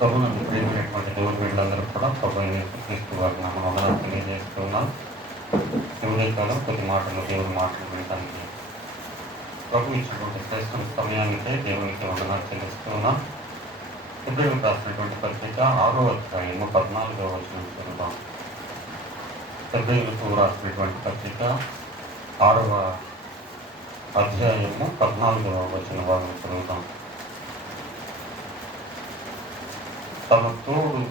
ప్రభువునందు ప్రియమైనటువంటి దేవుని బిడ్డలందరూ కూడా ప్రభు యేసుక్రీస్తు వారి నామమున తెలియజేస్తున్నాం. ఈ ఉదయకాలం కొద్ది మాటలు దేవుని మాటలు వినడానికి ప్రభు ఇచ్చినటువంటి శ్రేష్ఠ సమయానికే దేవునికి వందనాలు చెల్లిస్తున్నాం. హెబ్రీయులకు రాసినటువంటి పత్రిక 6వ అధ్యాయము 14వ వచనం చదువుదాం. హెబ్రీయులకు రాసినటువంటి పత్రిక 6వ అధ్యాయము 14వ వచన భాగం చదువుదాం. తన తోడు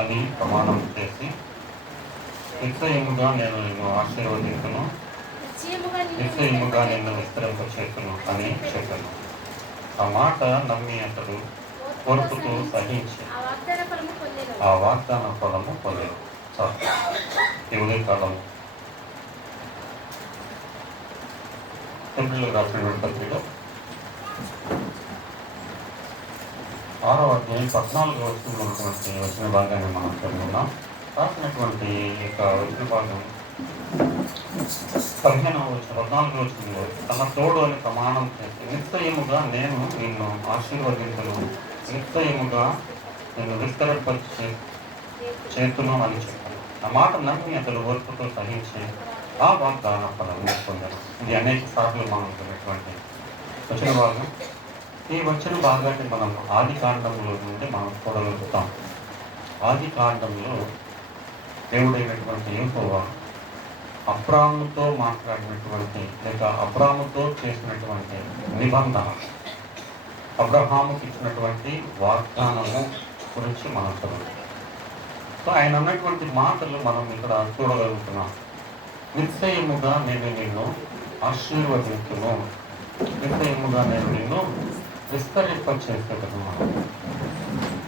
అని ప్రమాణం చేసి నిశ్చయముగా నేను నిన్ను ఆశీర్వదించును, నిశ్చయముగా నిన్ను విస్తరింపచేస్తును అని చెప్పాను. ఆ మాట నమ్మి అతడు ఓర్పుతో సహించి ఆ వాగ్దాన ఫలము పొందెను. ఈ ఉదయకాలము హెబ్రీయులకు రాసినటువంటి పత్రిక 6వ అధ్యాయం 14వ వచనంలో ఉన్నటువంటి వచన భాగాన్ని మనం చదువుకున్నాం. రాసినటువంటి యొక్క వచన భాగం 15వ వచనం 14వ వచనంలో తన తోడు అని ప్రమాణం చేసి నిశ్చయముగా నేను నిన్ను ఆశీర్వదించును, నిశ్చయముగా నిన్ను విస్తరింపచే చేతును అని చెప్పాను. ఆ మాట నమ్మి అతడు ఓర్పుతో సహించి ఆ వాగ్దాన ఫలం పొందాను. ఇది అనేక సార్లు మనం ఉన్నటువంటి వచన భాగం. ఈ వచ్చిన భాగాన్ని మనం ఆది కాండంలో నుండి మనం చూడగలుగుతాం. ఆది కాండంలో దేవుడైనటువంటి యెహోవా అబ్రాహాముతో మాట్లాడినటువంటి లేక అబ్రాహాముతో చేసినటువంటి నిబంధన, అబ్రహాముకి ఇచ్చినటువంటి వాగ్దానము గురించి మనం చదువుతాం. సో ఆయన అన్నటువంటి మాటలు మనం ఇక్కడ చూడగలుగుతున్నాం. నిశ్చయముగా నేను నిన్ను ఆశీర్వదించును, నిశ్చయముగా నేను నిన్ను విస్తరింపచేసేటను.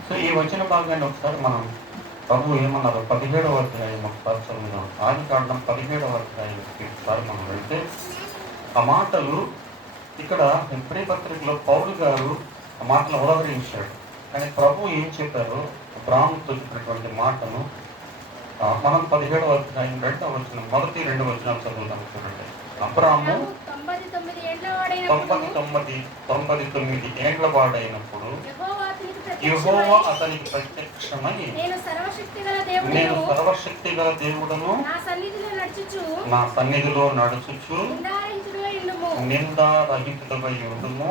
సో ఈ వచన భాగాన్ని ఒకసారి మనం ప్రభు ఏమన్నారు 17వ అధ్యాయం ఒకసారి చదువుదాం. ఆది కాండం 17వ అధ్యాయానికి ఒకసారి మనం వెళ్తే ఆ మాటలు ఇక్కడ హెబ్రీ పత్రికలో పౌలు గారు ఆ మాటలు ఉదహరించాడు. కానీ ప్రభు ఏం చెప్పారో అబ్రాహాముతో చెప్పినటువంటి మాటను మనం 17వ అధ్యాయం 2వ వచనం మొదటి 2 వచనాలు చదువుతాం. చూడండి. అబ్రాహాము 99 ఏండ్ల వాడైనప్పుడు యెహోవా అతనికి ప్రత్యక్షమై నేను సర్వశక్తి గల దేవుడను, నా సన్నిధిలో నడుచుచు నిందారహితుడవై ఉండుము,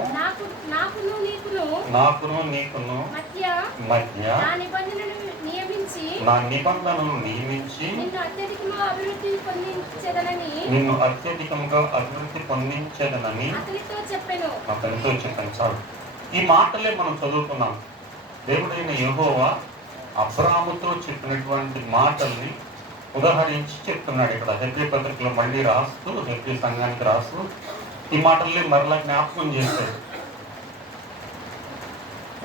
నాకును నీకును మధ్య నా నిబంధనను నియమించి నిన్ను అత్యధికంగా అభివృద్ధి పొందించేదనని అతనితో చెప్పాను. చాలు. ఈ మాటలే మనం చదువుకున్నాం. దేవుడైన యెహోవా అబ్రాహాముతో చెప్పినటువంటి మాటల్ని ఉదాహరించి చెప్తున్నాడు. ఇక్కడ హెబ్రీ పత్రికలో మళ్ళీ రాస్తూ, హెబ్రీ సంఘానికి రాస్తూ ఈ మాటల్ని మరలా జ్ఞాపకం చేశాడు.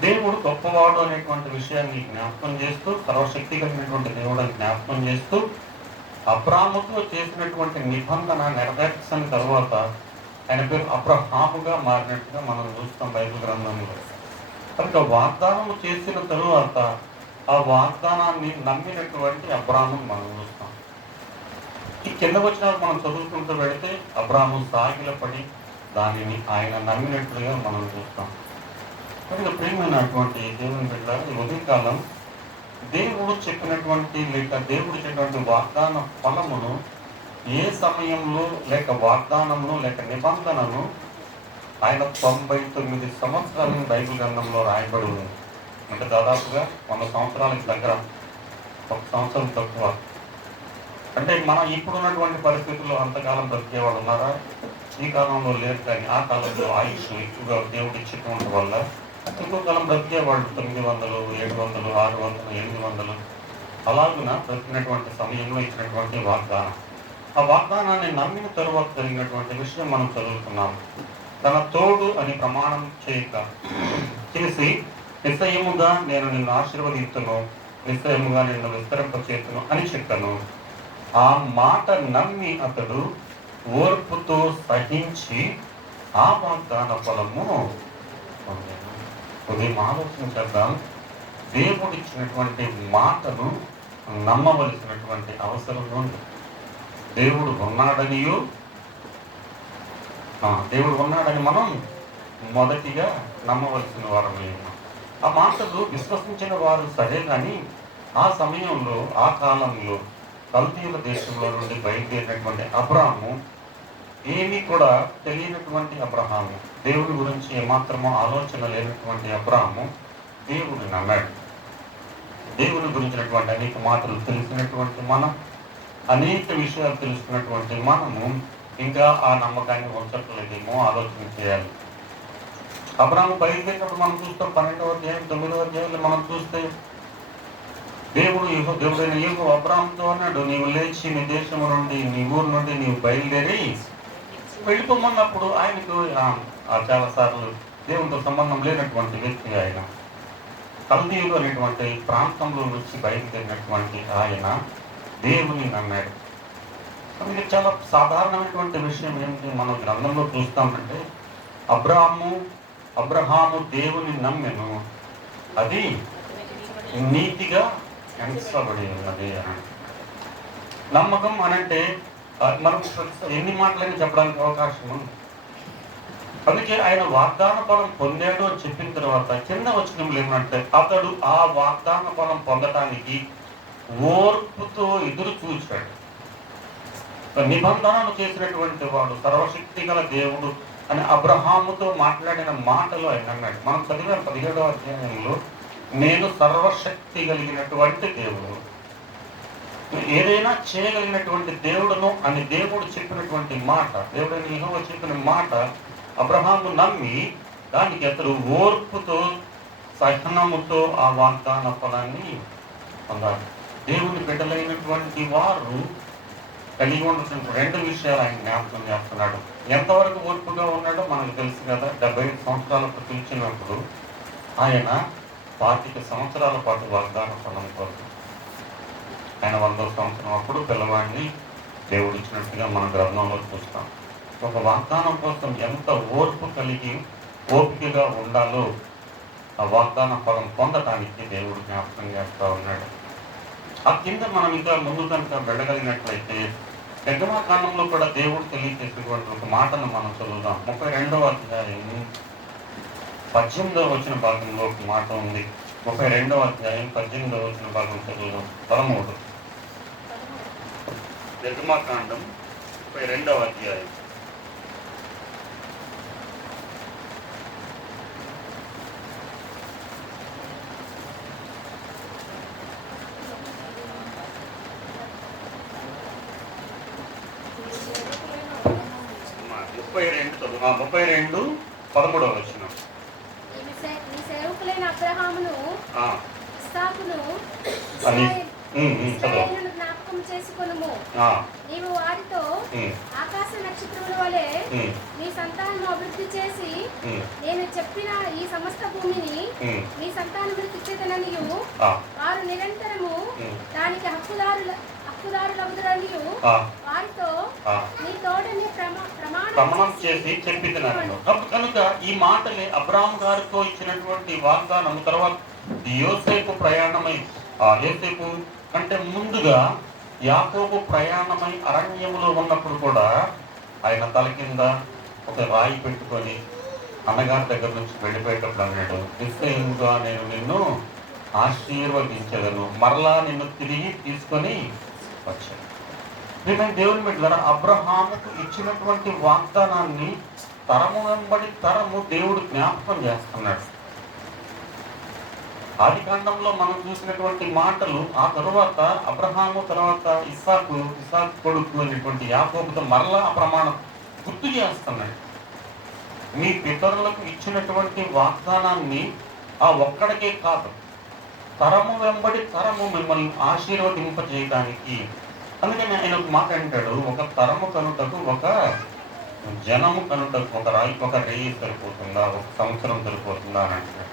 దేవుడు గొప్పవాడు అనేటువంటి విషయాన్ని జ్ఞాపకం చేస్తూ, సర్వశక్తి కలిగినటువంటి దేవుడు అని జ్ఞాపకం చేస్తూ, అబ్రాహాముతో చేసినటువంటి నిబంధన నెరవేర్చిన తర్వాత ఆయన పేరు అబ్రహాముగా మారినట్టుగా మనం చూస్తాం బైబిల్ గ్రంథంలో. కనుక వాగ్దానము చేసిన తరువాత ఆ వాగ్దానాన్ని నమ్మినటువంటి అబ్రాహాము మనం చూస్తాం. ఈ కింద వచనాలు మనం చదువుకుంటూ వెళితే అబ్రాహాము సాగిలపడి దానిని ఆయన నమ్మినట్లుగా మనం చూస్తాం. కనుక ప్రియమైనటువంటి దేవుని బిడ్డ, ఈ ఉదయకాలం దేవుడు చెప్పినటువంటి లేక దేవుడు చెప్పినటువంటి వాగ్దాన ఫలమును ఏ సమయంలో లేక వాగ్దానమును లేక నిబంధనను ఆయన 99 సంవత్సరాలను బైబిల్ గ్రంథంలో రాయబడి ఉంది. అంటే దాదాపుగా 100 సంవత్సరాలకు దగ్గర, 1 సంవత్సరం తక్కువ. అంటే మనం ఇప్పుడున్నటువంటి పరిస్థితుల్లో అంతకాలం బ్రతికేవాళ్ళు ఉన్నారా? ఈ కాలంలో లేరు. కానీ ఆ కాలంలో ఆయుష్ ఎక్కువగా దేవుడు ఇచ్చేటువంటి వల్ల ఎక్కువ కాలం బ్రతికేవాళ్ళు 900, 700, 600, 800 అలాగున బ్రతికినటువంటి సమయంలో ఇచ్చినటువంటి వాగ్దానం. ఆ వాగ్దానాన్ని నమ్మిన తరువాత జరిగినటువంటి విషయం మనం చదువుతున్నాం. తన తోడు అని ప్రమాణం చేసి నిశ్చయముగా నేను నిన్ను ఆశీర్వదించును, నిశ్చయముగా నిన్ను విస్తరింపచేతును అని చెప్పాను. ఆ మాట నమ్మి అతడు ఓర్పుతో సహించి ఆ వాగ్దాన ఫలము పొందాను. ఉదయం ఆలోచన చేద్దాం. దేవుడు ఇచ్చినటువంటి మాటను నమ్మవలసినటువంటి అవసరం ఉంది. దేవుడు ఉన్నాడని మనం మొదటిగా నమ్మవలసిన వారమే. ఆ మాటలు విశ్వసించిన వారు సరే కానీ ఆ సమయంలో ఆ కాలంలో కల్దీయుల దేశంలో నుండి బయలుదేరినటువంటి అబ్రాము, ఏమీ కూడా తెలియనటువంటి అబ్రహాము, దేవుని గురించి ఏమాత్రమో ఆలోచన లేనటువంటి అబ్రాము దేవుని నమ్మాడు. దేవుని గురించినటువంటి అనేక మాటలు తెలిసినటువంటి మనం, అనేక విషయాలు తెలుసుకున్నటువంటి మనము ఇంకా ఆ నమ్మకాన్ని ఉంచట్లేదేమో ఆలోచన చేయాలి. అబ్రాము బయలుదేరినప్పుడు మనం చూస్తాం 12వ అధ్యాయం 9వ అధ్యాయంలో మనం చూస్తే దేవుడైన యెహోవా అబ్రాముతో అన్నాడు, నీవు లేచి నీ దేశం నుండి నీ ఊరు నుండి నీవు బయలుదేరి వెళ్ళిపోమన్నప్పుడు ఆయనకు చాలాసార్లు దేవునితో సంబంధం లేనటువంటి వ్యక్తి ఆయన. కల్దీయులు అనేటువంటి ప్రాంతంలో నుంచి బయలుదేరినటువంటి ఆయన దేవుని నమ్మాడు. ఇది చాలా సాధారణమైనటువంటి విషయం ఏంటి మనం గ్రంథంలో చూస్తామంటే, అబ్రహాము దేవుని నమ్మెను, అది నీతిగా ఎంచబడి ఉన్నది అని. నమ్మకం అనంటే మనం ఎన్ని మాటలని చెప్పడానికి అవకాశం ఉంది. అందుకే ఆయన వాగ్దాన ఫలం పొందాడు అని చెప్పిన తర్వాత కింద వచనంలో ఏమంటే, అతడు ఆ వాగ్దాన ఫలం పొందటానికి ఓర్పుతో ఎదురు చూశాడు. నిబంధనలు చేసినటువంటి వాడు, సర్వశక్తి గల దేవుడు అని అబ్రహాముతో మాట్లాడిన మాటలు ఆయన అన్నాడు. మనం చదివిన 17వ అధ్యాయంలో, నేను సర్వశక్తి కలిగినటువంటి దేవుడు, ఏదైనా చేయగలిగినటువంటి దేవుడును అని దేవుడు చెప్పినటువంటి మాట, దేవుడైన యెహోవా చెప్పిన మాట అబ్రహాము నమ్మి దానికి అతడు ఓర్పుతో సహనముతో ఆ వాగ్దాన ఫలాన్ని పొందాలి. దేవుని బిడ్డలైనటువంటి వారు కలిగి ఉన్నటువంటి 2 విషయాలు ఆయన జ్ఞాపకం చేస్తున్నాడు. ఎంతవరకు ఓర్పుగా ఉన్నాడో మనకు తెలుసు కదా. 75 సంవత్సరాలకు పిలిచినప్పుడు ఆయన 25 సంవత్సరాల పాటు వాగ్దాన ఫలం కోసం, ఆయన 100వ సంవత్సరం అప్పుడు పిల్లవాడిని దేవుడు ఇచ్చినట్టుగా మన గ్రంథంలో చూస్తాం. ఒక వాగ్దానం కోసం ఎంత ఓర్పు కలిగి ఓపికగా ఉండాలో ఆ వాగ్దాన ఫలం పొందటానికి దేవుడు జ్ఞాపకం చేస్తూ ఉన్నాడు. ఆ కింద మనం ఇంకా ముందు కనుక వెళ్ళగలిగినట్లయితే నిర్గమకాండంలో కూడా దేవుడు తెలియజేసేటువంటి ఒక మాటను మనం చదువుదాం. 32వ అధ్యాయం 18వ వచన భాగంలో ఒక మాట ఉంది. 32వ అధ్యాయం 18వ వచన భాగం చదువుదాం. 13 నిర్గమకాండం 32వ అధ్యాయం. ముప్పై రెండు 13వ వచనం. నీ సేవకులైన అబ్రహామును, ఇస్సాకును, ఇశ్రాయేలును జ్ఞాపకం చేసుకొనుము. నీవు వారితో ఆకాశ నక్షత్రముల వలె నీ సంతానము అభివృద్ధి చేసి నేను చెప్పిన ఈ సమస్త భూమిని నీ సంతానములకు ఇచ్చేదననియు, వారు నిరంతరము దానికి హక్కుదారులవుదురనియు వారితో నీ తోడనే ప్రమాణం చేసి చెప్పితున్నాను. కనుక ఈ మాటలే అబ్రాహాము గారితో ఇచ్చినటువంటి వాగ్దానం. తర్వాత యోసేపు ప్రయాణమై, యోసేపు కంటే ముందుగా యాకోబు ప్రయాణమై అరణ్యములో ఉన్నప్పుడు కూడా ఆయన తల కింద ఒక రాయి పెట్టుకొని అన్నగారి దగ్గర నుంచి వెళ్ళిపోయేటప్పుడు అన్నాడు, నిశ్చయంగా నేను నిన్ను ఆశీర్వదించదను, మరలా నిన్ను తిరిగి తీసుకొని వచ్చాను. నేను దేవుని బిడ్డలారా, అబ్రహాముకు ఇచ్చినటువంటి వాగ్దానాన్ని తరము వెంబడి తరము దేవుడు జ్ఞాపకం చేస్తున్నాడు. ఆది కాండంలో మనం చూసినటువంటి మాటలు ఆ తరువాత అబ్రహాము తర్వాత ఇస్సాకు కొడుకు అనేటువంటి యాకోబుతో మరలా ఆ ప్రమాణం గుర్తు చేస్తున్నాడు. మీ పితరులకు ఇచ్చినటువంటి వాగ్దానాన్ని ఆ ఒక్కడికే కాదు, తరము వెంబడి తరము మిమ్మల్ని ఆశీర్వదింపజేయడానికి. అందుకని ఆయన ఒక మాట అంటాడు, ఒక తరము కనుటకు ఒక జనము కనుటకు ఒక రేయి సరిపోతుందా, ఒక సంవత్సరం సరిపోతుందా అని అంటాడు.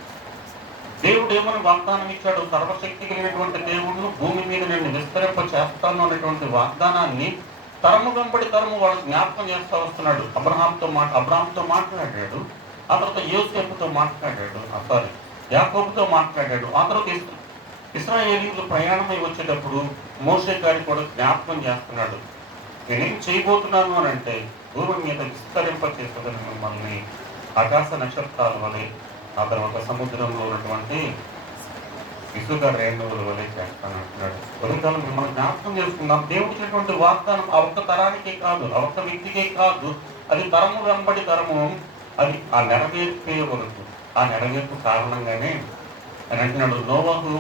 దేవుడు ఏమని వాగ్దానం ఇచ్చాడు? సర్వశక్తి కలిగినటువంటి దేవుడు భూమి మీద నేను విస్తరింప చేస్తాను అనేటువంటి వాగ్దానాన్ని తరము వెంబడి తరము వాళ్ళు జ్ఞాపకం చేస్తూ వస్తున్నాడు. అబ్రహాంతో మాట్లాడాడు, ఆ తర్వాత యోసేపుతో మాట్లాడాడు, యాకోబుతో మాట్లాడాడు. ఆ తర్వాత ఇశ్రాయేలీయులు ప్రయాణమై వచ్చేటప్పుడు మోషే గారికి కూడా జ్ఞాపకం చేస్తున్నాడు. నేనేం చేయబోతున్నాను అని అంటే, భూమి మీద విస్తరింప చేసేదని మిమ్మల్ని ఆకాశ నక్షత్రాల వలె, ఆ తర్వాత సముద్రంలో ఉన్నటువంటి చేసి ఇసుక రేణువుల వలె చేస్తానంటున్నాడు. కొన్నిసార్లు మిమ్మల్ని జ్ఞాపకం చేసుకుందాం. దేవుడు ఇచ్చినటువంటి వాగ్దానం ఆ ఒక్క తరానికే కాదు, ఆ ఒక్క వ్యక్తికే కాదు, అది తరము వెంబడి తరము అది ఆ నెరవేర్పే వరకు, ఆ నెరవేర్పు కారణంగానే అని అంటున్నాడు. నోవహు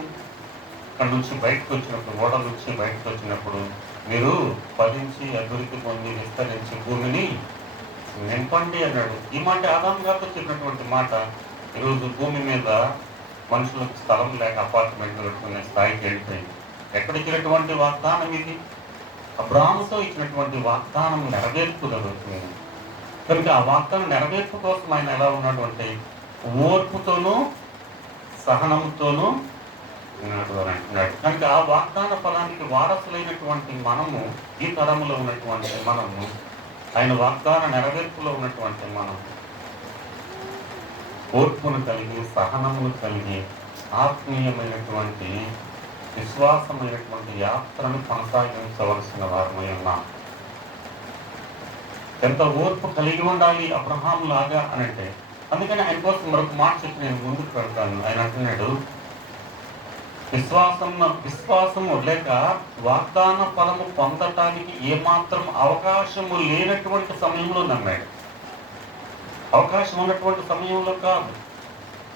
అక్కడ నుంచి బయటకు వచ్చినప్పుడు, ఓడ నుంచి బయటకు వచ్చినప్పుడు, మీరు ఫలించి అభివృద్ధి పొంది విస్తరించి భూమిని నింపండి అన్నాడు. ఈ మాట ఆదాము గారితో చెప్పినటువంటి మాట ఈరోజు భూమి మీద మనుషులకు స్థలం లేక అపార్ట్మెంట్లు పెట్టుకునే స్థాయికి వెళ్ళిపోయింది. ఎక్కడ ఇచ్చినటువంటి వాగ్దానం ఇది? అబ్రాహాముతో ఇచ్చినటువంటి వాగ్దానం నెరవేర్పు జరుగుతుంది. కనుక ఆ వాగ్దానం నెరవేర్పు కోసం ఆయన ఎలా ఉన్నాడు అంటే ఓర్పుతోనూ సహనంతోనూ ఉన్నాడు అని అంటున్నాడు. కనుక ఆ వాగ్దాన ఫలానికి వారసులైనటువంటి మనము, ఈ తరములో ఉన్నటువంటి మనము, ఆయన వాగ్దాన నెరవేర్పులో ఉన్నటువంటి మనము ఓర్పును కలిగి సహనమును కలిగి ఆత్మీయమైనటువంటి విశ్వాసమైనటువంటి యాత్రను కొనసాగించవలసిన వారమై ఉన్నాం. ఎంత ఓర్పు కలిగి ఉండాలి అబ్రహాం లాగా అని అంటే, అందుకని ఆయన కోసం మరొక మాట చెప్పి నేను ముందుకు వెళ్తాను. ఆయన అంటున్నాడు, విశ్వాసము లేక వాగ్దాన ఫలము పొందటానికి ఏమాత్రం అవకాశము లేనటువంటి సమయంలో నమ్మాడు. అవకాశం ఉన్నటువంటి సమయంలో కాదు.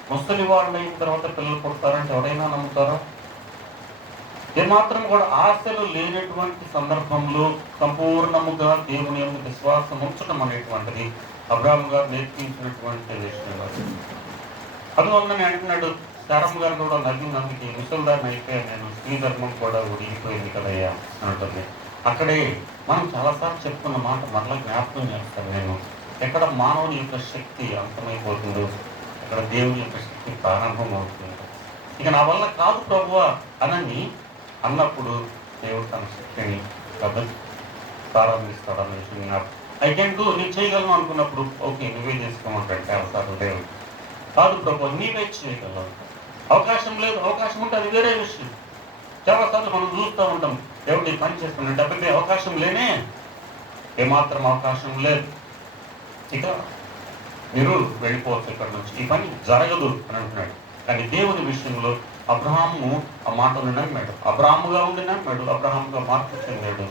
ముసలి వాళ్ళు అయిన తర్వాత పిల్లలు పుడతారంటే ఎవరైనా నమ్ముతారా? ఏమాత్రం కూడా ఆశలు లేనటువంటి సందర్భంలో సంపూర్ణముగా దేవుని యొక్క విశ్వాసం ఉంచడం అనేటువంటిది అబ్రాహాం గారు నేర్పించినటువంటి విషయం. అందువల్ల అంటున్నాడు, శారమ్మ గారు కూడా నమ్మికి ముసల్దాన్ని అయిపోయా, నేను స్త్రీ ధర్మం కూడా ఉడిగిపోయింది కదయ్యా అంటుంది. అక్కడే మనం చాలాసార్లు చెప్పుకున్న మాట మరలా జ్ఞాపకం చేస్తాను నేను. ఎక్కడ మానవుని యొక్క శక్తి అంతమైపోతుందో అక్కడ దేవుని యొక్క శక్తి ప్రారంభం అవుతుంది. ఇక నా వల్ల కాదు ప్రభువా అని అన్నప్పుడు దేవుడు తన శక్తిని ప్రారంభిస్తాడు అనే విషయం. ఐ కెన్ డూ, నేను చేయగలను అనుకున్నప్పుడు ఓకే నువ్వే చేసుకోమంటాడు చాలాసార్లు దేవుడు. కాదు ప్రభు నీవే చేయగలవు. అవకాశం లేదు, అవకాశం ఉంటే అది వేరే విషయం. చాలాసార్లు మనం చూస్తూ ఉంటాం, దేవుడు ఈ పని చేస్తున్నాడు, డబ్బుకి అవకాశం లేనే, ఏమాత్రం అవకాశం లేదు, ఇక మీరు వెళ్ళిపోవచ్చు ఇక్కడ నుంచి, ఈ పని జరగదు అని అంటున్నాడు. కానీ దేవుని విషయంలో అబ్రహాము ఆ మాటను నమ్మాడు. అబ్రహాముగా ఉండి నమ్మాడు, అబ్రహాముగా మార్పు చెందాడు.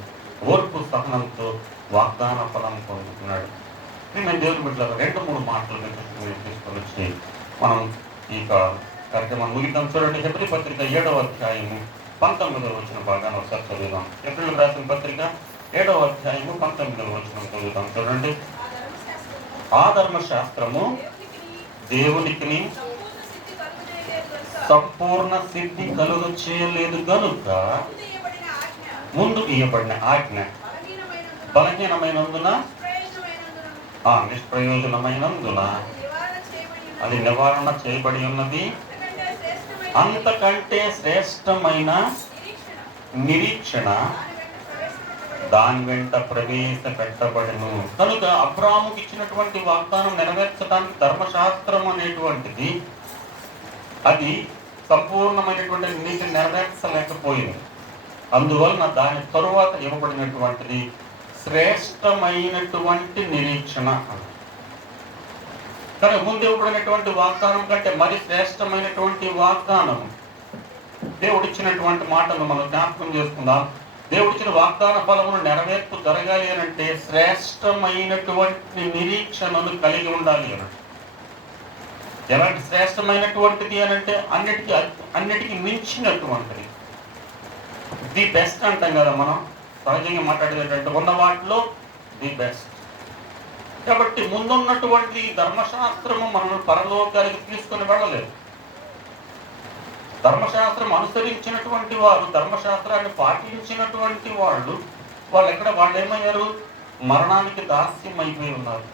ఓర్పు సహనంతో వాగ్దాన ఫలం పొందుతున్నాడు. నేను దేవుని బిడ్డల 2-3 మాటలు తీసుకొని వచ్చి మనం ఈ కార్యక్రమం ముగిద్దాం. చూడండి, హెబ్రీ పత్రిక 7వ అధ్యాయము 19వ వచనం భాగాన్ని ఒకసారి చదువుదాం. హెబ్రీయులకు రాసిన పత్రిక 7వ అధ్యాయము 19వ వచనం చదువుదాం. చూడండి, ఆ ధర్మశాస్త్రము దేవునికి సంపూర్ణ సిద్ధి కలుగు చేయలేదు గనుక ముందు ఇయ్యబడిన ఆజ్ఞ బలహీనమైనందున, నిష్ప్రయోజనమైనందున అది నివారణ చేయబడి ఉన్నది. అంతకంటే శ్రేష్టమైన నిరీక్షణ దాని వెంట ప్రవేశపెట్టబడను. కనుక అబ్రాహాముకి ఇచ్చినటువంటి వాగ్దానం నెరవేర్చడానికి ధర్మశాస్త్రం అనేటువంటిది అది సంపూర్ణమైనటువంటి నీతిని నెరవేర్చలేకపోయింది. అందువలన దాని తరువాత ఇవ్వబడినటువంటిది శ్రేష్టమైనటువంటి నిరీక్షణ. కానీ ముందు ఇవ్వబడినటువంటి వాగ్దానం కంటే మరి శ్రేష్టమైనటువంటి వాగ్దానం. దేవుడిచ్చినటువంటి మాటను మనం జ్ఞాపకం చేసుకుందాం. దేవుడిచ్చిన వాగ్దాన ఫలమును నెరవేర్పు జరగాలి అని అంటే శ్రేష్టమైనటువంటి నిరీక్షణను కలిగి ఉండాలి అని. ఎలాంటి శ్రేష్టమైనటువంటిది అని అంటే అన్నిటికీ మించినటువంటిది, ది బెస్ట్ అంటాం కదా మనం సహజంగా మాట్లాడేది ఏంటంటే ఉన్న వాటిలో ది బెస్ట్. కాబట్టి ముందున్నటువంటి ధర్మశాస్త్రము మనల్ని పరలోకానికి తీసుకొని వెళ్ళలేదు. ధర్మశాస్త్రం అనుసరించినటువంటి వారు, ధర్మశాస్త్రాన్ని పాటించినటువంటి వాళ్ళు వాళ్ళు ఏమయ్యారు? మరణానికి దాస్యం అయిపోయి ఉన్నారు.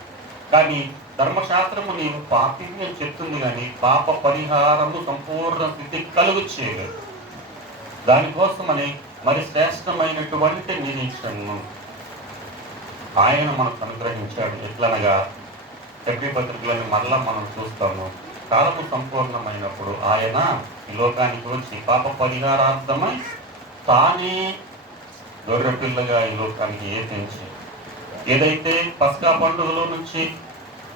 కానీ ధర్మశాస్త్రము నీవు పాపిని చెప్తుంది, కానీ పాప పరిహారము సంపూర్ణ స్థితి కలుగు చేయలేదు. దానికోసమని మరి శ్రేష్టమైనటువంటి నిరీక్షణను ఆయన మనకు అనుగ్రహించాడు. ఎట్లనగా హెబ్రీ పత్రికలను మరలా మనం చూస్తాము. కాలము సంపూర్ణమైనప్పుడు ఆయన ఈ లోకానికి వచ్చి పాప పరిహారార్థమై తానే గొర్రెపిల్లగా ఈ లోకానికి ఏదైతే పస్కా పండుగలో నుంచి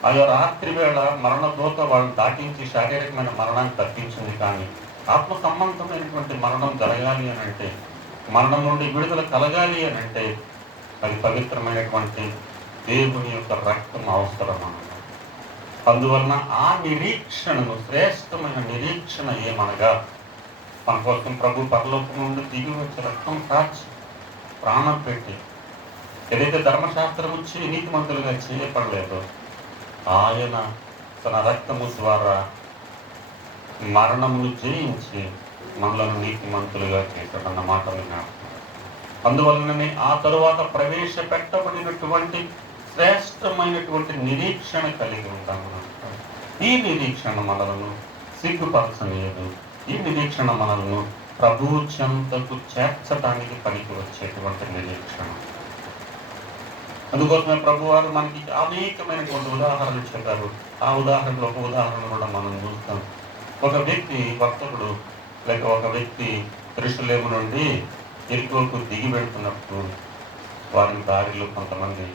ఆయా రాత్రి వేళ మరణ దూత వాళ్ళని దాటించి శారీరకమైన మరణాన్ని తప్పించింది. కానీ ఆత్మ సంబంధమైనటువంటి మరణం జరగాలి అని అంటే, మరణం నుండి విడుదల కలగాలి అని అంటే, అది పవిత్రమైనటువంటి దేవుని యొక్క రక్తం అవసరం అన్నమాట. అందువలన ఆ నిరీక్షణను, శ్రేష్టమైన నిరీక్షణ ఏమనగా, మన కోసం ప్రభు పరలోకం నుండి దిగి వచ్చి రక్తం కాచి ప్రాణం పెట్టి ఏదైతే ధర్మశాస్త్రం వచ్చి నీతిమంతులుగా చేయబడలేదో, ఆయన తన రక్తము ద్వారా మరణమును జయించి మనలను నీతిమంతులుగా చేశాడన్న మాటలు జ్ఞాపకం. అందువలననే ఆ తరువాత ప్రవేశపెట్టబడినటువంటి శ్రేష్టమైనటువంటి నిరీక్షణ కలిగి ఉంటాము. ఈ నిరీక్షణ మనలను సిగ్గుపరచలేదు. ఈ నిరీక్షణ మనలను ప్రభువు చెంతకు చేర్చడానికి పనికి వచ్చేటువంటి నిరీక్షణ. అందుకోసమే ప్రభువారు మనకి అనేకమైనటువంటి ఉదాహరణలు చెప్పారు. ఆ ఉదాహరణలో ఒక ఉదాహరణ కూడా మనం చూస్తాం. ఒక వ్యక్తి వర్తకుడు లేక ఒక వ్యక్తి యెరూషలేము నుండి యెరికోకు దిగి వెళ్తున్నప్పుడు వారిని దారిలో కొంతమంది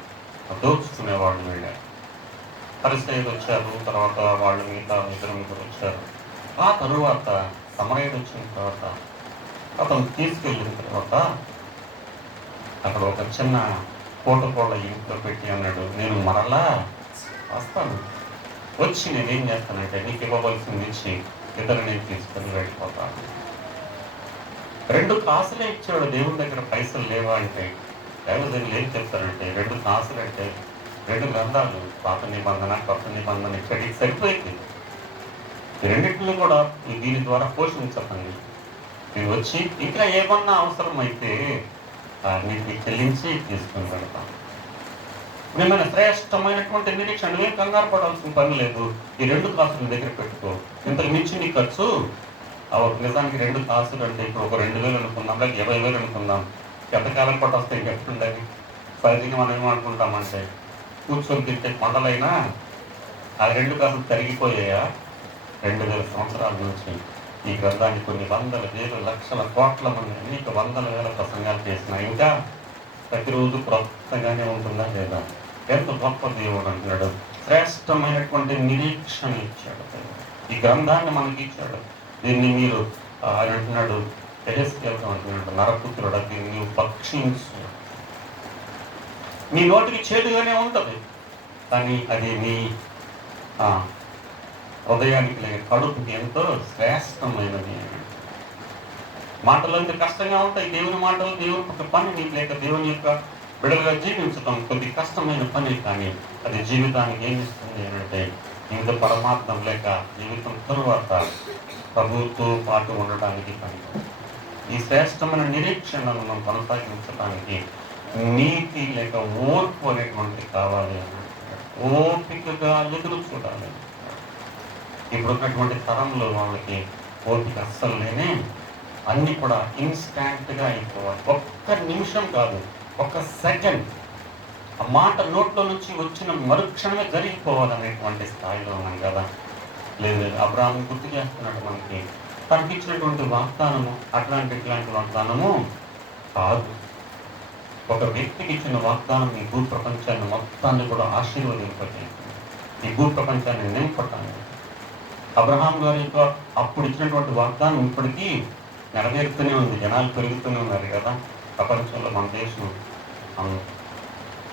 దోచుకునే వాళ్ళు వెళ్ళారు. పరిసయ్యులు వచ్చారు, తర్వాత వాళ్ళు మిగతా ముగ్గురు వచ్చారు. ఆ తరువాత సమరయుడు వచ్చిన తర్వాత అతను తీసుకెళ్ళిన తర్వాత అక్కడ ఒక చిన్న కోటకోళ్ళ ఇంట్లో పెట్టి అన్నాడు, నేను మరలా వస్తాను, వచ్చి నేనేం చేస్తానంటే నీకు ఇవ్వవలసింది ఇచ్చి ఇతరు నేను తీసుకొని వెళ్ళిపోతాను. 2 కాసులే ఇచ్చాడు. దేవుని దగ్గర పైసలు లేవా అంటే, దైవజనులు ఏం చెప్తారంటే 2 కాసులు అంటే 2 గ్రంథాలు, పాత నిబంధన కొత్త నిబంధన ఇక్కడికి సరిపోయింది. ఈ రెండింటిని కూడా దీని ద్వారా పోషించకండి. నేను వచ్చి ఇంకా ఏమన్నా అవసరమైతే నీకు చెల్లించి తీసుకుని వెళ్తాను. మిమ్మల్ని శ్రేష్టమైనటువంటి నిరీక్షణ, ఏం కంగారు పడాల్సిన పని లేదు. ఈ 2 కాసుల దగ్గర పెట్టుకో. ఇంతకు మించి నీ ఖర్చు నిజానికి 2 కాసులు అంటే ఇప్పుడు ఒక 2,000 అనుకుందాం, లేక 20,000 అనుకుందాం. ఎంతకాలం పట్టు వస్తే ఇంకెట్లుండేది? సహజంగా మనం ఏమనుకుంటామంటే కూర్చొని తింటే కొండలైనా ఆ 2 కాసులు తరిగిపోయాయా? 2000 సంవత్సరాల నుంచి ఈ గ్రంథాన్ని కొన్ని వందల వేలు లక్షల కోట్ల మంది అనేక వందల వేల ప్రసంగాలు చేసిన ఇంకా ప్రతిరోజు క్రొత్తగానే ఉంటుందా లేదా? ఎంత గొప్ప దేవుడు అంటున్నాడు. శ్రేష్టమైనటువంటి నిరీక్షణ ఇచ్చాడు. ఈ గ్రంథాన్ని మనకి ఇచ్చాడు. దీన్ని మీరు ఆయన అంటున్నాడు, యెహెజ్కేలుతో అంటున్నాడు, నరపుత్రుడా దీన్ని నీవు భక్షించు. నీ నోటికి చేదుగానే ఉంటుంది, కానీ అది నీ హృదయానికి లేక కడుపుకి ఎంతో శ్రేష్టమైనది. మాటలు అంటే కష్టంగా ఉంటాయి. దేవుని మాటలు, దేవుని యొక్క పని నీకు లేక దేవుని యొక్క బిడ్డలుగా జీవించడం కొద్ది కష్టమైన పని, కానీ అది జీవితానికి ఏమి ఇస్తుంది అంటే ఇంత పరమార్థం లేక జీవితం తరువాత ప్రభువుతో పాటు ఉండడానికి పని. ఈ శ్రేష్టమైన నిరీక్షణను మనం కొనసాగించడానికి నీతి లేక ఓర్పు అనేటువంటి కావాలి. ఓపికగా ఎదురు చూడాలి. ఇప్పుడు ఉన్నటువంటి తరంలో వాళ్ళకి ఓపిక అస్సలు లేనే, అన్నీ కూడా ఇన్స్టాంట్గా అయిపోవాలి. ఒక్క నిమిషం కాదు, ఒక సెకండ్ ఆ మాట నోట్లో నుంచి వచ్చిన మరుక్షణమే జరిగిపోవాలనేటువంటి స్థాయిలో ఉన్నాం కదా. లేదు, అబ్రాహాము గుర్తు చేస్తున్నాడు మనకి తనకి ఇచ్చినటువంటి వాగ్దానము ఇట్లాంటి వాగ్దానము కాదు. ఒక వ్యక్తికి ఇచ్చిన వాగ్దానం ఈ భూ ప్రపంచాన్ని మొత్తాన్ని కూడా ఆశీర్వదింపజేస్తుంది, ఈ భూ ప్రపంచాన్ని నింపటానికి. అబ్రహాం గారి యొక్క అప్పుడు ఇచ్చినటువంటి వాగ్దానం ఇప్పటికీ నెరవేరుతూనే ఉంది. జనాలు పెరుగుతూనే ఉన్నారు కదా. ప్రపంచంలో మన దేశం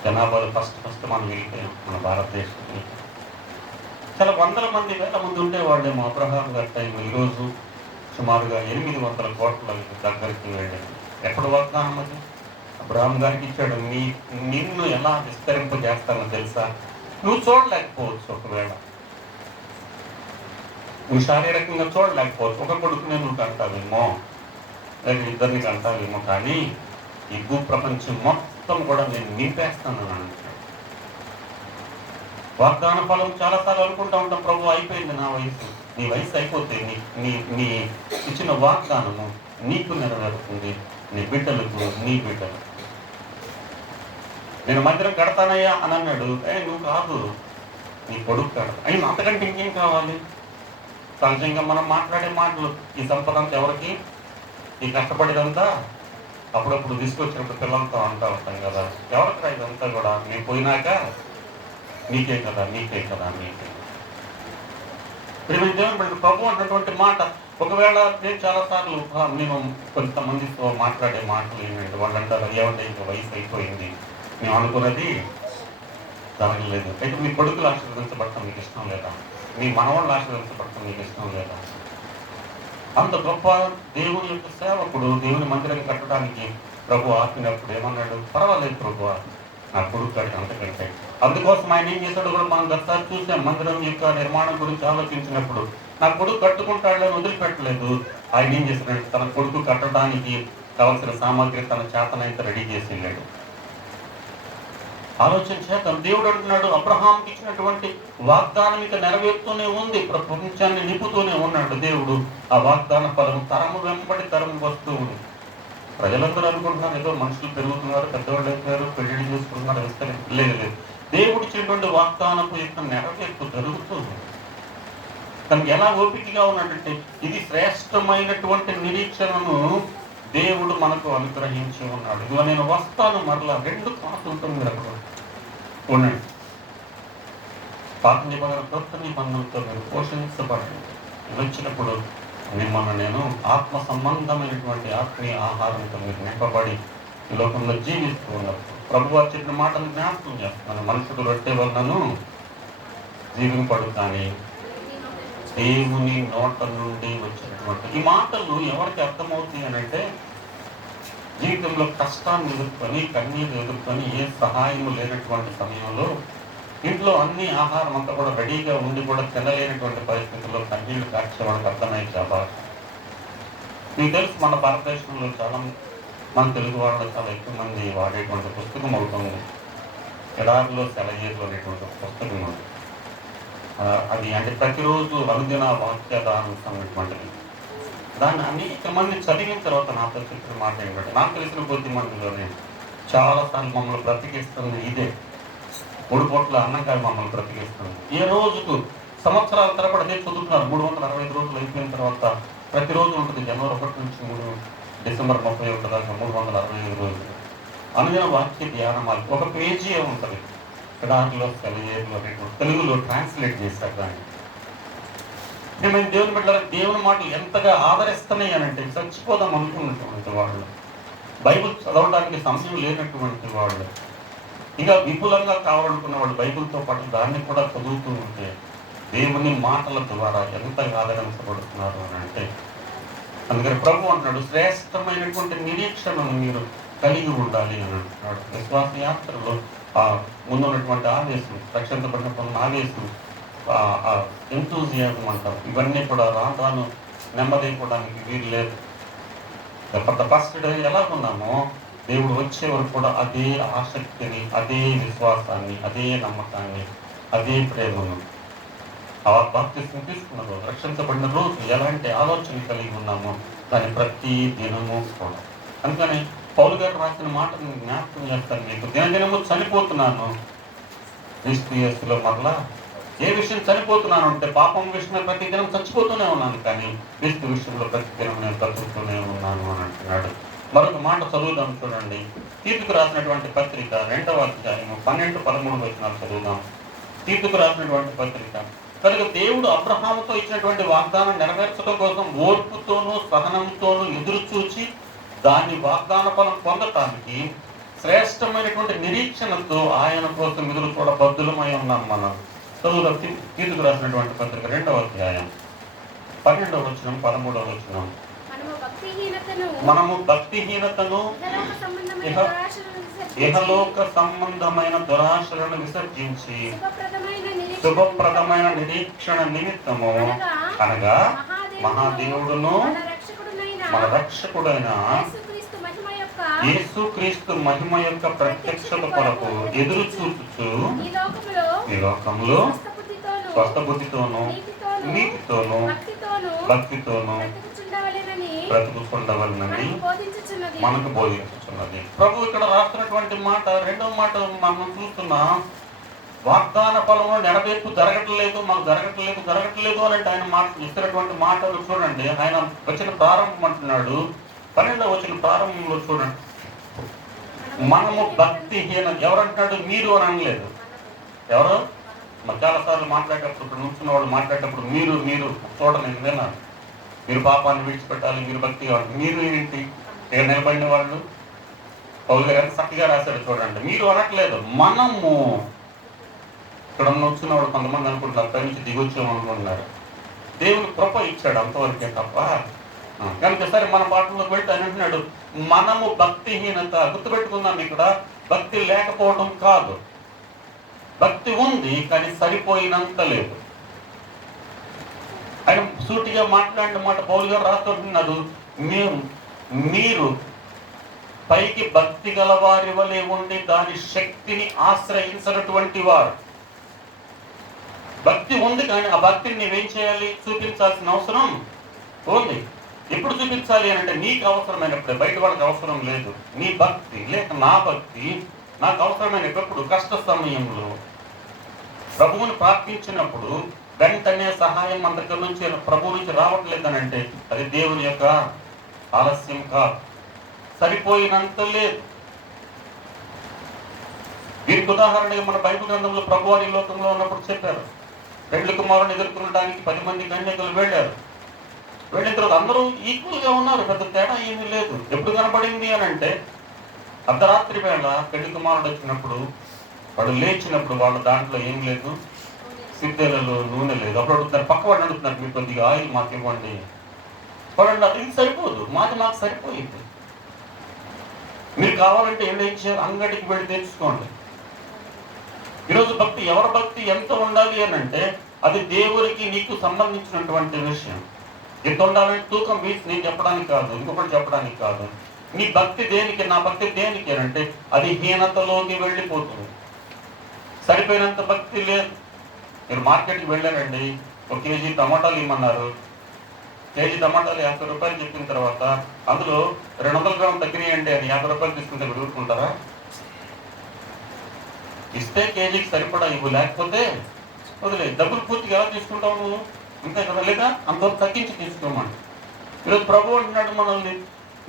జనాభాలో ఫస్ట్ మనం వెళ్ళిపోయాం. మన భారతదేశం చాలా వందల మంది, వేల మంది ఉండేవాళ్ళేమో అబ్రహాం గారి టైంలో. ఈరోజు సుమారుగా 800 కోట్ల దగ్గరికి వెళ్ళాడు. ఎప్పుడు వాగ్దానం అది? అబ్రహాం గారికి ఇచ్చాడు. నిన్ను ఎలా విస్తరింపజేస్తానో తెలుసా? నువ్వు చూడలేకపోవచ్చు, ఒకవేళ నువ్వు శారీరకంగా చూడలేకపోవచ్చు. ఒక కొడుకునే నువ్వు కంటావేమో, లేదా 2 కంటావేమో, కానీ ఈ భూ ప్రపంచం మొత్తం కూడా నేను నింపేస్తాను అంటాడు. వాగ్దాన ఫలం చాలాసార్లు అనుకుంటా ఉంటాం, ప్రభు అయిపోయింది నా వయసు. నీ వయసు అయిపోతే నీ ఇచ్చిన వాగ్దానము నీకు నెరవేరుతుంది, నీ బిడ్డలకు, నీ బిడ్డలు. నేను మందిరం కడతానయ్యా అని అన్నాడు. నువ్వు కాదు, నీ కొడుకు కడతా. అయినా అంతకంటే ఇంకేం కావాలి? సహజంగా మనం మాట్లాడే మాటలు, ఈ సంపద అంతా ఎవరికి? ఈ కష్టపడేదంతా అప్పుడప్పుడు తీసుకొచ్చినప్పుడు పిల్లలతో అంటూ ఉంటాం కదా, ఎవరికి ఇదంతా కూడా నేను పోయినాక నీకే కదా, నీకే కదా, నీకే. ప్రియమైన దేవుని బిడ్డలు, ప్రభు అన్నటువంటి మాట, ఒకవేళ నేను చాలాసార్లు నేను కొంతమందితో మాట్లాడే మాటలు ఏంటంటే వాళ్ళు అంటారు, ఏమంటే ఇంకా వయసు అయిపోయింది, మేము అనుకున్నది జరగలేదు. అయితే మీ కొడుకులు ఆశీర్వదించబడటం మీకు ఇష్టం లేదా? మీ మనవాళ్ళు ఆశీర్వదించబడటం మీకు ఇష్టం లేదా? అంత గొప్ప దేవుని యొక్క సేవకుడు దేవుని మందిరం కట్టడానికి ప్రభు ఆపినప్పుడు ఏమన్నాడు? పర్వాలేదు ప్రభు, నా కొడుకు కట్టి అంతకంటే. అందుకోసం ఆయన ఏం చేశాడు కూడా మనం గతసారి చూసాం. మందిరం యొక్క నిర్మాణం గురించి ఆలోచించినప్పుడు నా కొడుకు కట్టుకుంటాడని వదిలిపెట్టలేదు. ఆయన ఏం చేశాడంటే తన కొడుకు కట్టడానికి కావలసిన సామాగ్రి తన చేతనైతే రెడీ చేసి వెళ్ళాడు. ఆలోచన చేద్దాం. దేవుడు అంటున్నాడు, అబ్రహాంకి ఇచ్చినటువంటి వాగ్దానం ఇక నెరవేరుతూనే ఉంది, ప్రపంచాన్ని నింపుతూనే ఉన్నాడు దేవుడు. ఆ వాగ్దాన ఫలం తరము వెంబడి తరము వస్తూ ఉంది. ప్రజలందరూ అనుకుంటున్నారు ఏదో మనుషులు పెరుగుతున్నారు, పెద్దవాళ్ళు అయిపోయారు, పెళ్లి చేసుకుంటున్నారు, లేదు లేదు. దేవుడు ఇచ్చినటువంటి వాగ్దానపు యొక్క నెరవేర్పు జరుగుతుంది. తనకి ఎలా ఓపికగా ఉన్నట్టంటే ఇది శ్రేష్టమైనటువంటి నిరీక్షణను దేవుడు మనకు అనుగ్రహించి ఉన్నాడు. ఇదిగో నేను వస్తాను మరలా. 2 కాసులతో మీరు అక్కడ ఉండండి. పాత నిబంధన కొత్త నిబంధనలతో మీరు పోషించబడండి. వచ్చినప్పుడు మిమ్మల్ని నేను ఆత్మ సంబంధమైనటువంటి ఆత్మీయ ఆహారంతో మీరు నింపబడి ఈ లోకంలో జీవిస్తూ ఉన్నారు. ప్రభు వారు చెప్పిన మాటను జ్ఞాపకం చేస్తున్నాను. మనుషుడు రొట్టె వలనను జీవింపడు కానీ దేవుని నోట నుండి వచ్చినటువంటి ఈ మాటలు ఎవరికి అర్థమవుతాయి అని అంటే, జీవితంలో కష్టాన్ని ఎదుర్కొని కన్నీరు ఎదుర్కొని ఏ సహాయము లేనటువంటి సమయంలో ఇంట్లో అన్ని ఆహారం అంతా కూడా రెడీగా ఉండి కూడా తినలేనటువంటి పరిస్థితుల్లో కన్నీళ్లు కార్చే వాళ్ళకి అర్థమయ్యే చాలా. మీకు తెలుసు మన భారతదేశంలో చాలా మన తెలుగు వాళ్ళు చాలా ఎక్కువ మంది వాడేటువంటి పుస్తకం అవుతుంది ఎడారిలో సెలయేరు అనేటువంటి పుస్తకం ఉంది. అది అంటే ప్రతిరోజు అనుదిన వాక్యదానం అనేటువంటిది. దాన్ని అనేక మంది చదివిన తర్వాత నాతో చెప్పిన మాట ఏంటంటే, నాకు తెలిసిన కొద్ది మందిలోనే చాలాసార్లు మమ్మల్ని బ్రతికిస్తుంది ఇదే. 3 పూట్ల అన్నంకాయ మమ్మల్ని బ్రతికిస్తుంది. ఏ రోజుకు సంవత్సరాల తరబడి అదే చదువుతున్నారు. 365 రోజులు అయిపోయిన తర్వాత ప్రతిరోజు ఉంటుంది. జనవరి 1 నుంచి డిసెంబర్ 31 దాకా 365 రోజులు అనుదిన వాక్య ధ్యానమాలు. ఒక పేజీ ఉంటుంది. ఎడారిలో సెలయేరులో తెలుగులో ట్రాన్స్లేట్ చేశారు దాన్ని. మేము దేవుని బిడ్డల దేవుని మాటలు ఎంతగా ఆదరిస్తున్నాయి అని అంటే, చచ్చిపోదాం అనుకున్నటువంటి వాళ్ళు, బైబిల్ చదవడానికి సమయం లేనటువంటి వాళ్ళు, ఇంకా విపులంగా కావాలనుకున్న వాళ్ళు బైబిల్తో పాటు దాన్ని కూడా చదువుతూ ఉంటే దేవుని మాటల ద్వారా ఎంతగా ఆదరించబడుతున్నారు అని అంటే, అందుకని ప్రభు అంటున్నాడు, శ్రేష్టమైనటువంటి నిరీక్షణను మీరు కలిగి ఉండాలి అని అంటున్నాడు. విశ్వాస యాత్రలో ముందున్నటువంటి ఆవేశం, రక్షించబడిన పనుల ఆవేశం, ఎంతూజియాజం అంటారు, ఇవన్నీ కూడా రాను నెమ్మదైపోవడానికి వీలు లేదు. ఫస్ట్ డే ఎలా ఉన్నామో దేవుడు వచ్చే వరకు కూడా అదే ఆసక్తిని, అదే విశ్వాసాన్ని, అదే నమ్మకాన్ని, అదే ప్రేమను బాప్తిస్మం తీసుకున్న రోజు, రక్షించబడిన రోజు ఎలాంటి ఆలోచన కలిగి ఉన్నామో దాని ప్రతి దినము కూడా. అందుకని పౌలు గారు రాసిన మాటను జ్ఞాపకం చేస్తాను మీకు. దినదినము చనిపోతున్నాను క్రీస్తు యేసులో. మరలా ఏ విషయం చనిపోతున్నాను అంటే, పాపం విషయంలో ప్రతి దినం చచ్చిపోతూనే ఉన్నాను, కానీ క్రీస్తు విషయంలో ప్రతి దినం నేను బ్రతుకుతూనే ఉన్నాను అని అంటున్నాడు. మరొక మాట చదువుదాం చూడండి. తీతుకు రాసినటువంటి పత్రిక 2వ అధ్యాయము 12-13 వచనాలు చదువుదాం. తీతుకు రాసినటువంటి పత్రిక. కనుక దేవుడు అబ్రహాముతో ఇచ్చినటువంటి వాగ్దానం నెరవేర్చడం కోసం ఓర్పుతోనూ సహనంతోనూ ఎదురు చూచి దాన్ని వాగ్దాన ఫలం పొందటానికి శ్రేష్టమైనటువంటి నిరీక్షణతో ఆయన కోసం ఎదురు చూడ బద్దులమై ఉన్నాం మనం. చదువులో తీతుకు రాసినటువంటి పత్రిక 2వ అధ్యాయం 12వ వచనం 13వ వచనం. మనము భక్తిహీనతను ఇహలోక సంబంధమైన దురాశలను విసర్జించి శుభప్రదమైన నిరీక్షణ నిమిత్తము అనగా మహాదేవుడును మన రక్షకుడైన యేసుక్రీస్తు మహిమ యొక్క ప్రత్యక్షత కొరకు ఎదురు చూచుచు ఈ లోకంలో స్వస్థ బుద్ధితోనూ నీతితోనూ భక్తితోనూ బ్రతుకుతుండవలనని మనకు బోధించుచున్నది. ప్రభు ఇక్కడ రాస్తున్నటువంటి మాట, 2వ మాట మనం చూస్తున్నాం. వాగ్దాన ఫలము నెరవేర్పు జరగట్లేదు, మాకు జరగట్లేదు అని ఆయన మాట ఇస్తున్నటువంటి మాటలు చూడండి. ఆయన వచ్చిన ప్రారంభం అంటున్నాడు, 12వ వచ్చిన ప్రారంభంలో చూడండి, మనము భక్తిహీన. ఎవరంటున్నాడు? మీరు అని అనలేదు. ఎవరు? మరి చాలాసార్లు మాట్లాడేటప్పుడు ఇక్కడ నుంచున్న వాళ్ళు మాట్లాడేటప్పుడు మీరు మీరు చూడండి విన్నాను, మీరు పాపాన్ని విడిచిపెట్టాలి, మీరు భక్తి కావాలి. మీరు ఏంటి ఇక్కడ నిలబడిన వాళ్ళు పౌలు గారు ఎంత చక్కగా రాశారు చూడండి. మీరు అనట్లేదు, మనము. ఇక్కడ వచ్చిన వాళ్ళు కొంతమంది అనుకుంటున్నారు పై నుంచి దిగొచ్చాము అనుకుంటున్నారు. దేవుని కృప ఇచ్చాడు అంతవరకే తప్ప. కనుక సరే మన పాటల్లోకి వెళ్తే అని అంటున్నాడు, మనము భక్తిహీనత. గుర్తుపెట్టుకుందాం, ఇక్కడ భక్తి లేకపోవడం కాదు, భక్తి ఉంది కానీ సరిపోయినంత లేదు. ఆయన సూటిగా మాట్లాడిన మాట పౌలు గారు రాస్తున్నారు, మీరు పైకి భక్తి గల వారి వలె ఉండి దాని శక్తిని ఆశ్రయించినటువంటి వారు. భక్తి ఉంది కానీ ఆ భక్తిని నీవేం చేయాలి? చూపించాల్సిన అవసరం ఉంది. ఎప్పుడు చూపించాలి అని అంటే నీకు అవసరమైనప్పుడే, బయట వాళ్ళకి అవసరం లేదు. నీ భక్తి లేక నా భక్తి నాకు అవసరమైనప్పుడు, కష్ట సమయంలో ప్రభువుని ప్రార్థించినప్పుడు వెంటనే సహాయం మన దగ్గర నుంచి ప్రభువు నుంచి రావట్లేదని అంటే అది దేవుని యొక్క ఆలస్యం కాదు, సరిపోయినంత లేదు. దీనికి ఉదాహరణగా మన బైబిల్ గ్రంథంలో ప్రభువారి లోకంలో ఉన్నప్పుడు చెప్పారు, పెండ్లి కుమారుని ఎదుర్కొనడానికి 10 మంది కన్యకులు వెళ్ళారు. వెళ్ళిన తర్వాత అందరూ ఈక్వల్గా ఉన్నారు, పెద్ద తేడా ఏమీ లేదు. ఎప్పుడు కనపడింది అని అంటే అర్ధరాత్రి వేళ పెళ్లి కుమారుడు వచ్చినప్పుడు, వాడు లేచినప్పుడు వాళ్ళు దాంట్లో ఏం లేదు, సిద్ధేలలో నూనె లేదు. అప్పుడు అడుగుతున్నారు, పక్క వాడిని అడుగుతున్నారు, మీరు కొద్దిగా ఆయిల్ మాకు ఇవ్వండి. వాడు అన్నారు, ఇది సరిపోదు, మాకు సరిపోయింది, మీరు కావాలంటే ఏం చేయాలి, అంగడికి వెళ్ళి తెచ్చుకోండి. ఈరోజు భక్తి, ఎవరి భక్తి ఎంత ఉండాలి అని అంటే అది దేవుడికి నీకు సంబంధించినటువంటి విషయం. ఎంత ఉండాలని తూకం వేసి నేను చెప్పడానికి కాదు, ఇంకొకటి చెప్పడానికి కాదు. నీ భక్తి దేనికి, నా భక్తి దేనికి అని అంటే అది హీనతలోకి వెళ్ళిపోతుంది. సరిపోయినంత భక్తి లేదు. మీరు మార్కెట్కి వెళ్ళారండి, 1 కేజీ టమాటాలు ఇవ్వమన్నారు. కేజీ టమాటాలు 50 రూపాయలు చెప్పిన తర్వాత అందులో 200 గ్రాములు తగ్గినాయండి అని 50 రూపాయలు తీసుకుంటే మీరు ఊరుకుంటారా? ఇస్తే కేజీకి సరిపడా ఇవ్వు, లేకపోతే వదిలే. డబ్బులు పూర్తిగా ఎలా తీసుకుంటావు నువ్వు? అంతే కదా, లేదా అంతవరకు తగ్గించి తీసుకోమని. ఈరోజు ప్రభు అంటున్నాడు మనల్ని,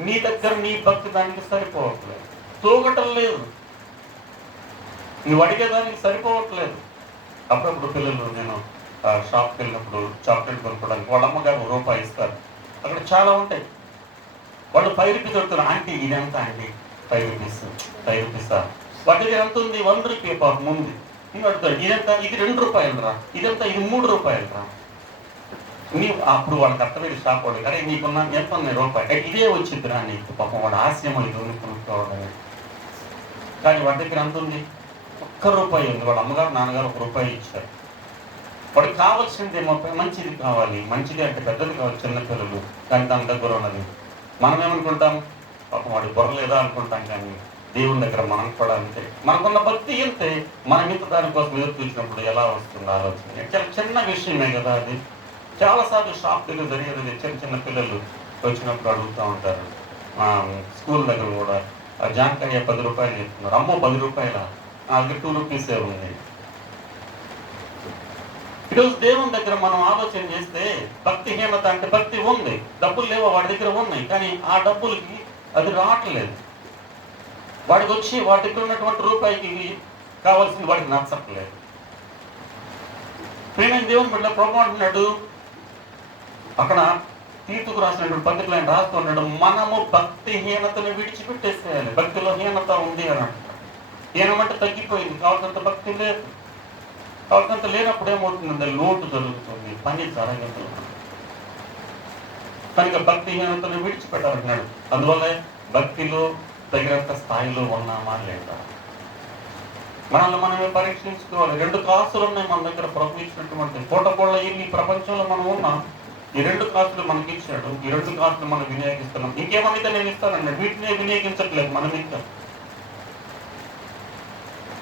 నీ దగ్గర నీ భక్తి దానికి సరిపోవట్లేదు, తూగటం లేదు, నువ్వు అడిగేదానికి సరిపోవట్లేదు. అప్పుడప్పుడు పిల్లలు, నేను షాప్కి వెళ్ళినప్పుడు చాక్లెట్ కొనుక్కోవడానికి వాళ్ళ అమ్మగారు ₹1 ఇస్తారు. అక్కడ చాలా ఉంటాయి. వాళ్ళు 5 రూపీస్ అడుగుతారు, ఆంటీ ఇదెంత ఆంటీ? 5 రూపీసా? వాటి దగ్గర ఎంత ఉంది? 1 రూపీ పాపం ఉంది. నేను అడుగుతాడు, ఇదంతా? ఇది ₹2 రా. ఇదంతా? ఇది ₹3 రా. అప్పుడు వాళ్ళకి అర్థమైంది, షాప్ వాడు, అరే నీకున్నా ఎంత ఉన్నాయి రూపాయి, ఇదే వచ్చిద్దిరా నీకు. పాపం వాడు ఆశయం ఇది ఉంది కొనుక్కోవాలని. కానీ వాడి దగ్గర ఎంత ఉంది? ₹1 ఉంది. వాళ్ళ అమ్మగారు నాన్నగారు ₹1 ఇచ్చారు. వాడికి కావాల్సింది మంచిది కావాలి, మంచిది అంటే పెద్దది కావాలి, చిన్నపిల్లలు, కానీ దాని దగ్గర ఉన్నది. మనం ఏమనుకుంటాం, పాపం వాడి బుర్రలేదా అనుకుంటాం. కానీ దేవుని దగ్గర మనం కూడా అంతే, మనకున్న భక్తి అంతే. మనం ఇంత దానికోసం ఎదురు చూసినప్పుడు ఎలా వస్తుంది ఆలోచన. చాలా చిన్న విషయమే కదా అది. చాలాసార్లు షాప్ దగ్గర జరిగేది, చిన్న పిల్లలు వచ్చినప్పుడు అడుగుతూ ఉంటారు. స్కూల్ దగ్గర కూడా జాంకాయ 10 రూపాయలు చెప్తున్నారు. అమ్మో 10 రూపాయల, అది 2 రూపీసే ఉంది. ఈరోజు దేవుని దగ్గర మనం ఆలోచన చేస్తే భక్తిహీనత అంటే భక్తి ఉంది, డబ్బులు లేవో వాడి దగ్గర ఉన్నాయి, కానీ ఆ డబ్బులకి అది రావట్లేదు. వాడికి వచ్చి వాడి దగ్గర ఉన్నటువంటి రూపాయికి కావాల్సింది వాడికి నచ్చట్లేదు. ప్రేమ దేవుని బిడ్డ ప్రభు అంటున్నాడు, అక్కడ తీతుకు రాసినటువంటి పత్రికలు ఆయన రాస్తున్నాడు, మనము భక్తిహీనతను విడిచిపెట్టేసేయాలి. భక్తిలో హీనత ఉంది అని అంటున్నాడు. హీనమంటే తగ్గిపోయింది, కావాల్సినంత భక్తి లేదు. కావాల్సినంత లేనప్పుడు ఏమవుతుందంటే లోటు జరుగుతుంది, పని జరగదు. కనుక భక్తిహీనతను విడిచిపెట్టాలంటున్నాడు. అందువల్ల భక్తిలో తగినంత స్థాయిలో ఉన్నామా లేదా మనల్ని మనమే పరీక్షించుకోవాలి. 2 కాసులు ఉన్నాయి మన దగ్గర, ప్రభు ఇచ్చినటువంటి పూటకోళ్ళ ఈ ప్రపంచంలో మనం ఉన్నాం. ఈ 2 కాసులు మనకి ఇచ్చాడు, ఈ 2 కాసులు మనం వినియోగిస్తున్నాం. ఇంకేమైతే నేను ఇస్తానండి, వీటినే వినియోగించట్లేదు మనం ఇంకా.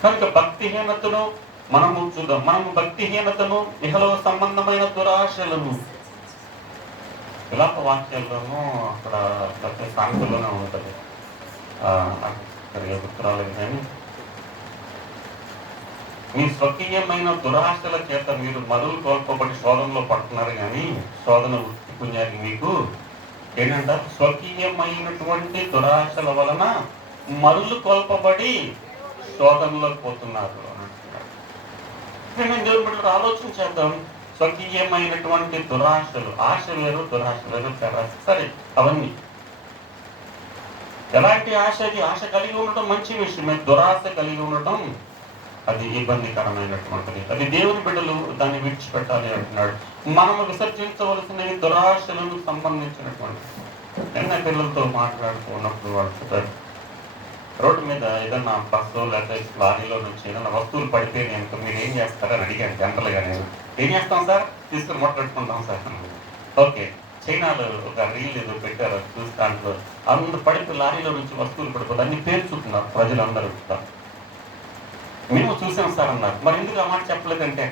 కనుక భక్తిహీనతను మనము చూద్దాం. మనము భక్తిహీనతను, ఇహలో సంబంధమైన దురాశలను, విలాప వాక్యాల్లోనూ అక్కడ ప్రతి సాంఖ్యంలోనే ఉంటుంది, గుర్తురాలేదు కానీ, మీ స్వకీయమైన దురాశల చేత మీరు మరులు కోల్పోబడి శోధనలో పడుతున్నారు. కానీ శోధన పుణ్యానికి మీకు ఏంటంట, స్వకీయమైనటువంటి దురాశల వలన మరులు కోల్పబడి శోధనలోకి పోతున్నారు అని అంటున్నారు. మేము దేవుని బిడ్డలు ఆలోచన చేద్దాం. స్వకీయమైనటువంటి దురాశలు, ఆశ వేరు దురాశ వేరు తేడా. సరే, అవన్నీ ఎలాంటి ఆశ? అది ఆశ కలిగి ఉండటం మంచి విషయమే, దురాశ కలిగి ఉండటం అది ఇబ్బందికరమైనటువంటిది. అది దేవుని బిడ్డలు దాన్ని విడిచిపెట్టాలి అంటున్నాడు. మనము విసర్జించవలసినవి దురాశలకు సంబంధించినటువంటి. నిన్న పిల్లలతో మాట్లాడుతున్నప్పుడు వాళ్ళు చెప్పారు, రోడ్డు మీద ఏదన్నా బస్సు లేకపోతే లారీలో నుంచి ఏదైనా వస్తువులు పడిపోయి కనుక మీరు ఏం చేస్తారని అడిగాను జనరల్గా. నేను ఏం చేస్తాం సార్? తీసుకుని మాట్లాడుకుంటాం సార్. ఓకే, చైనాలో ఒక రీల్ ఏదో పెట్టారు, చూసి దాంట్లో అందరూ పడిపోయి లారీలో నుంచి వస్తువులు పడిపోతే అన్ని పేర్చుతున్నారు ప్రజలందరూ కూడా. మేము చూసాం సార్ అన్నారు. మరి ఎందుకు ఆ మాట చెప్పలేదంటే,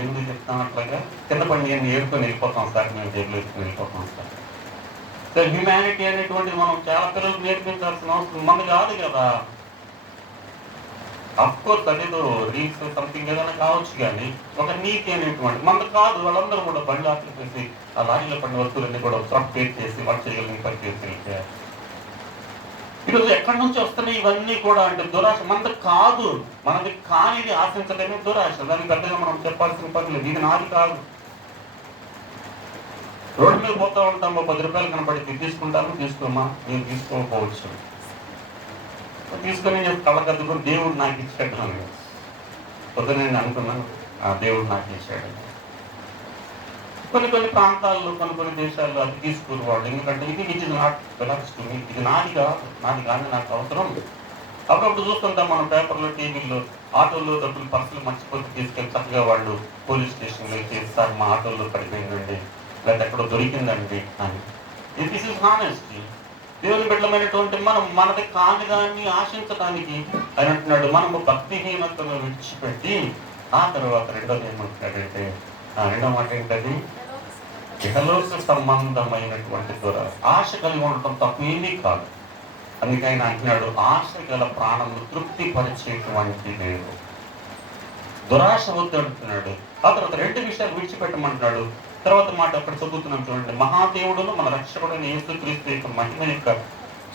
ఎందుకు చెప్తాం అట్లాగా? కింద పడి నేను ఏరుకొని వెళ్ళిపోతాం సార్, మేము జైలు వేసుకొని వెళ్ళిపోతాం సార్. సో హ్యుమానిటీ అనేటువంటిది మనం చాలా పిల్లలకు నేర్పించాల్సిన అవసరం మనది కాదు కదా. అఫ్కోర్స్ అదేదో రీల్స్ సంథింగ్ ఏదైనా కావచ్చు, కానీ ఒక నీతి అనేటువంటి మనది కాదు. వాళ్ళందరూ కూడా బండ్లు ఆటలు చేసి ఆ లారీలో పడిన వస్తువులన్నీ కూడా పేరు చేసి వాళ్ళు చేయగలిగిన పని చేసి ఈరోజు ఎక్కడి నుంచి వస్తున్నాయి ఇవన్నీ కూడా అంటే దురాశ. మనది కాదు, మనది కానిది ఆశించడమే దురాశ. దానికి పెద్దగా మనం చెప్పాల్సిన పని లేదు. ఇది నాది కాదు. రోడ్డు మీద పోతూ ఉంటాము, 10 రూపాయలు కనపడి తీసుకుంటాము, తీసుకోమా, నేను తీసుకోకపోవచ్చు. తీసుకొని నేను కళ్ళకద్దుకొని దేవుడు నాకు ఇచ్చాడు అని పొద్దున నేను అనుకున్నాను, దేవుడు నాకు ఇచ్చాడు. కొన్ని ప్రాంతాల్లో కొన్ని దేశాల్లో అది తీసుకుని వాళ్ళు, ఎందుకంటే ఇది నాట్ బిలాంగ్స్ టు మీ, ఇది నాది కానీ నాకు అవసరం. అప్పుడప్పుడు చూస్తుంటాం మనం పేపర్లో, టీవీల్లో, ఆటోల్లో డబ్బులు పర్సులు మర్చిపోతే తీసుకెళ్ళి చక్కగా వాళ్ళు పోలీస్ స్టేషన్లో చేస్తారు, మా ఆటోల్లో పడిపోయిందండి, లేదా ఎక్కడో దొరికిందండి అని. This is honesty. దేవుని బిడ్డలమైనటువంటి మనం మనది కాని దాన్ని ఆశించడానికి ఆయన అంటున్నాడు, మనము భక్తిహీనతను విడిచిపెట్టి ఆ తర్వాత రెండోది ఏమంటున్నాడంటే, రెండో మాట ఏంటది? ఇహలోక సంబంధమైనటువంటి దురాశ. ఆశ కలిగి ఉండటం తప్పేమీ కాదు. అందుకే ఆయన అంటున్నాడు, ఆశ గల ప్రాణము తృప్తి పరిచేటువంటి లేదు. దురాశ వద్దు అంటున్నాడు. ఆ తర్వాత 2 విషయాలు విడిచిపెట్టమంటున్నాడు. తర్వాత మాట అక్కడ చదువుతున్నాం చూడండి, మహాదేవుడును మన రక్షకుడైన యేసుక్రీస్తు యొక్క మహిమ యొక్క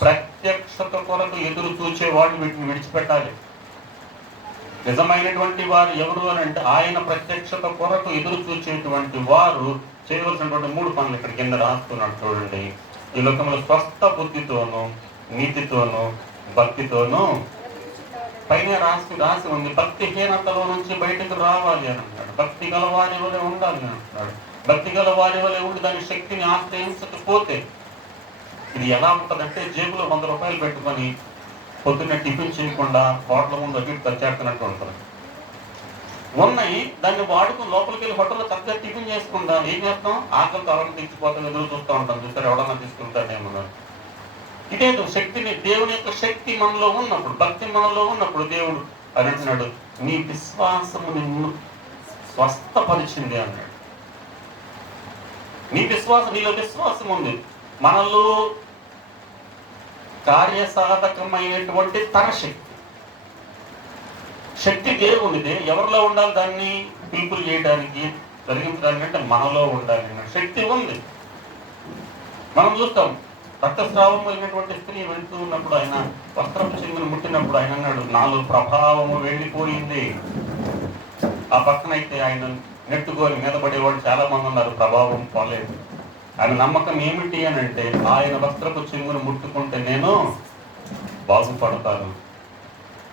ప్రత్యక్షత కొరకు ఎదురు చూచే వాళ్ళు వీటిని విడిచిపెట్టాలి. నిజమైనటువంటి వారు ఎవరు అని అంటే, ఆయన ప్రత్యక్షత కొరకు ఎదురు చూచేటువంటి వారు చేయవలసినటువంటి 3 పనులు ఇక్కడ కింద రాస్తున్నాడు చూడండి. ఈ లోకంలో స్వస్థ బుద్ధితోనూ, నీతితోనూ, భక్తితోనూ, పైన రాసి ఉంది, భక్తిహీనతలో నుంచి బయటకు రావాలి అని అంటాడు. భక్తి గల వారి వలె ఉండాలి అని అంటున్నాడు. భక్తి గల వారి వలె ఉండి దాని శక్తిని ఆశ్రయించకపోతే ఇది ఎలా ఉంటుందంటే, జేబులో 100 రూపాయలు పెట్టుకొని పొద్దున్నే టిఫిన్ చేయకుండా హోటల్ ముందు అటు ఖర్చేస్తున్నట్టు ఉంటుంది. ఉన్నాయి, దాన్ని వాడుకుని లోపలికి వెళ్ళి హోటల్లో చక్కగా టిఫిన్ చేసుకుంటాం. ఏం చేస్తాం? ఆకలితో ఎవరిని తెచ్చిపోతాం, ఎదురు చూస్తూ ఉంటాం. చూస్తారు ఎవడన్నా తీసుకుంటాడేమో. ఇదేదో శక్తిని, దేవుని యొక్క శక్తి మనలో ఉన్నప్పుడు, భక్తి మనలో ఉన్నప్పుడు దేవుడు అని అంటున్నాడు, నీ విశ్వాసము నిన్ను స్వస్థపరిచింది అన్నాడు. నీలో విశ్వాసం ఉంది. మనలో కార్యసాధకమైనటువంటి తన శక్తి దేవునిదే. ఎవరిలో ఉండాలి? దాన్ని పీపుల్ చేయడానికి, జరిగించడానికి అంటే మనలో ఉండాలి. శక్తి ఉంది. మనం చూస్తాం, రక్తస్రావం అయినటువంటి స్త్రీ వెళ్తూ ఉన్నప్పుడు ఆయన వస్త్రపు చెంగును ముట్టినప్పుడు ఆయన అన్నాడు, నాలో ప్రభావము వెళ్ళిపోయింది. ఆ పక్కనైతే ఆయన నెట్టుకొని మీద పడేవాళ్ళు చాలా మంది ఉన్నారు, ప్రభావం పోలేదు. ఆయన నమ్మకం ఏమిటి అని అంటే, ఆయన వస్త్రపు చెంగును ముట్టుకుంటే నేను బాగుపడతాను.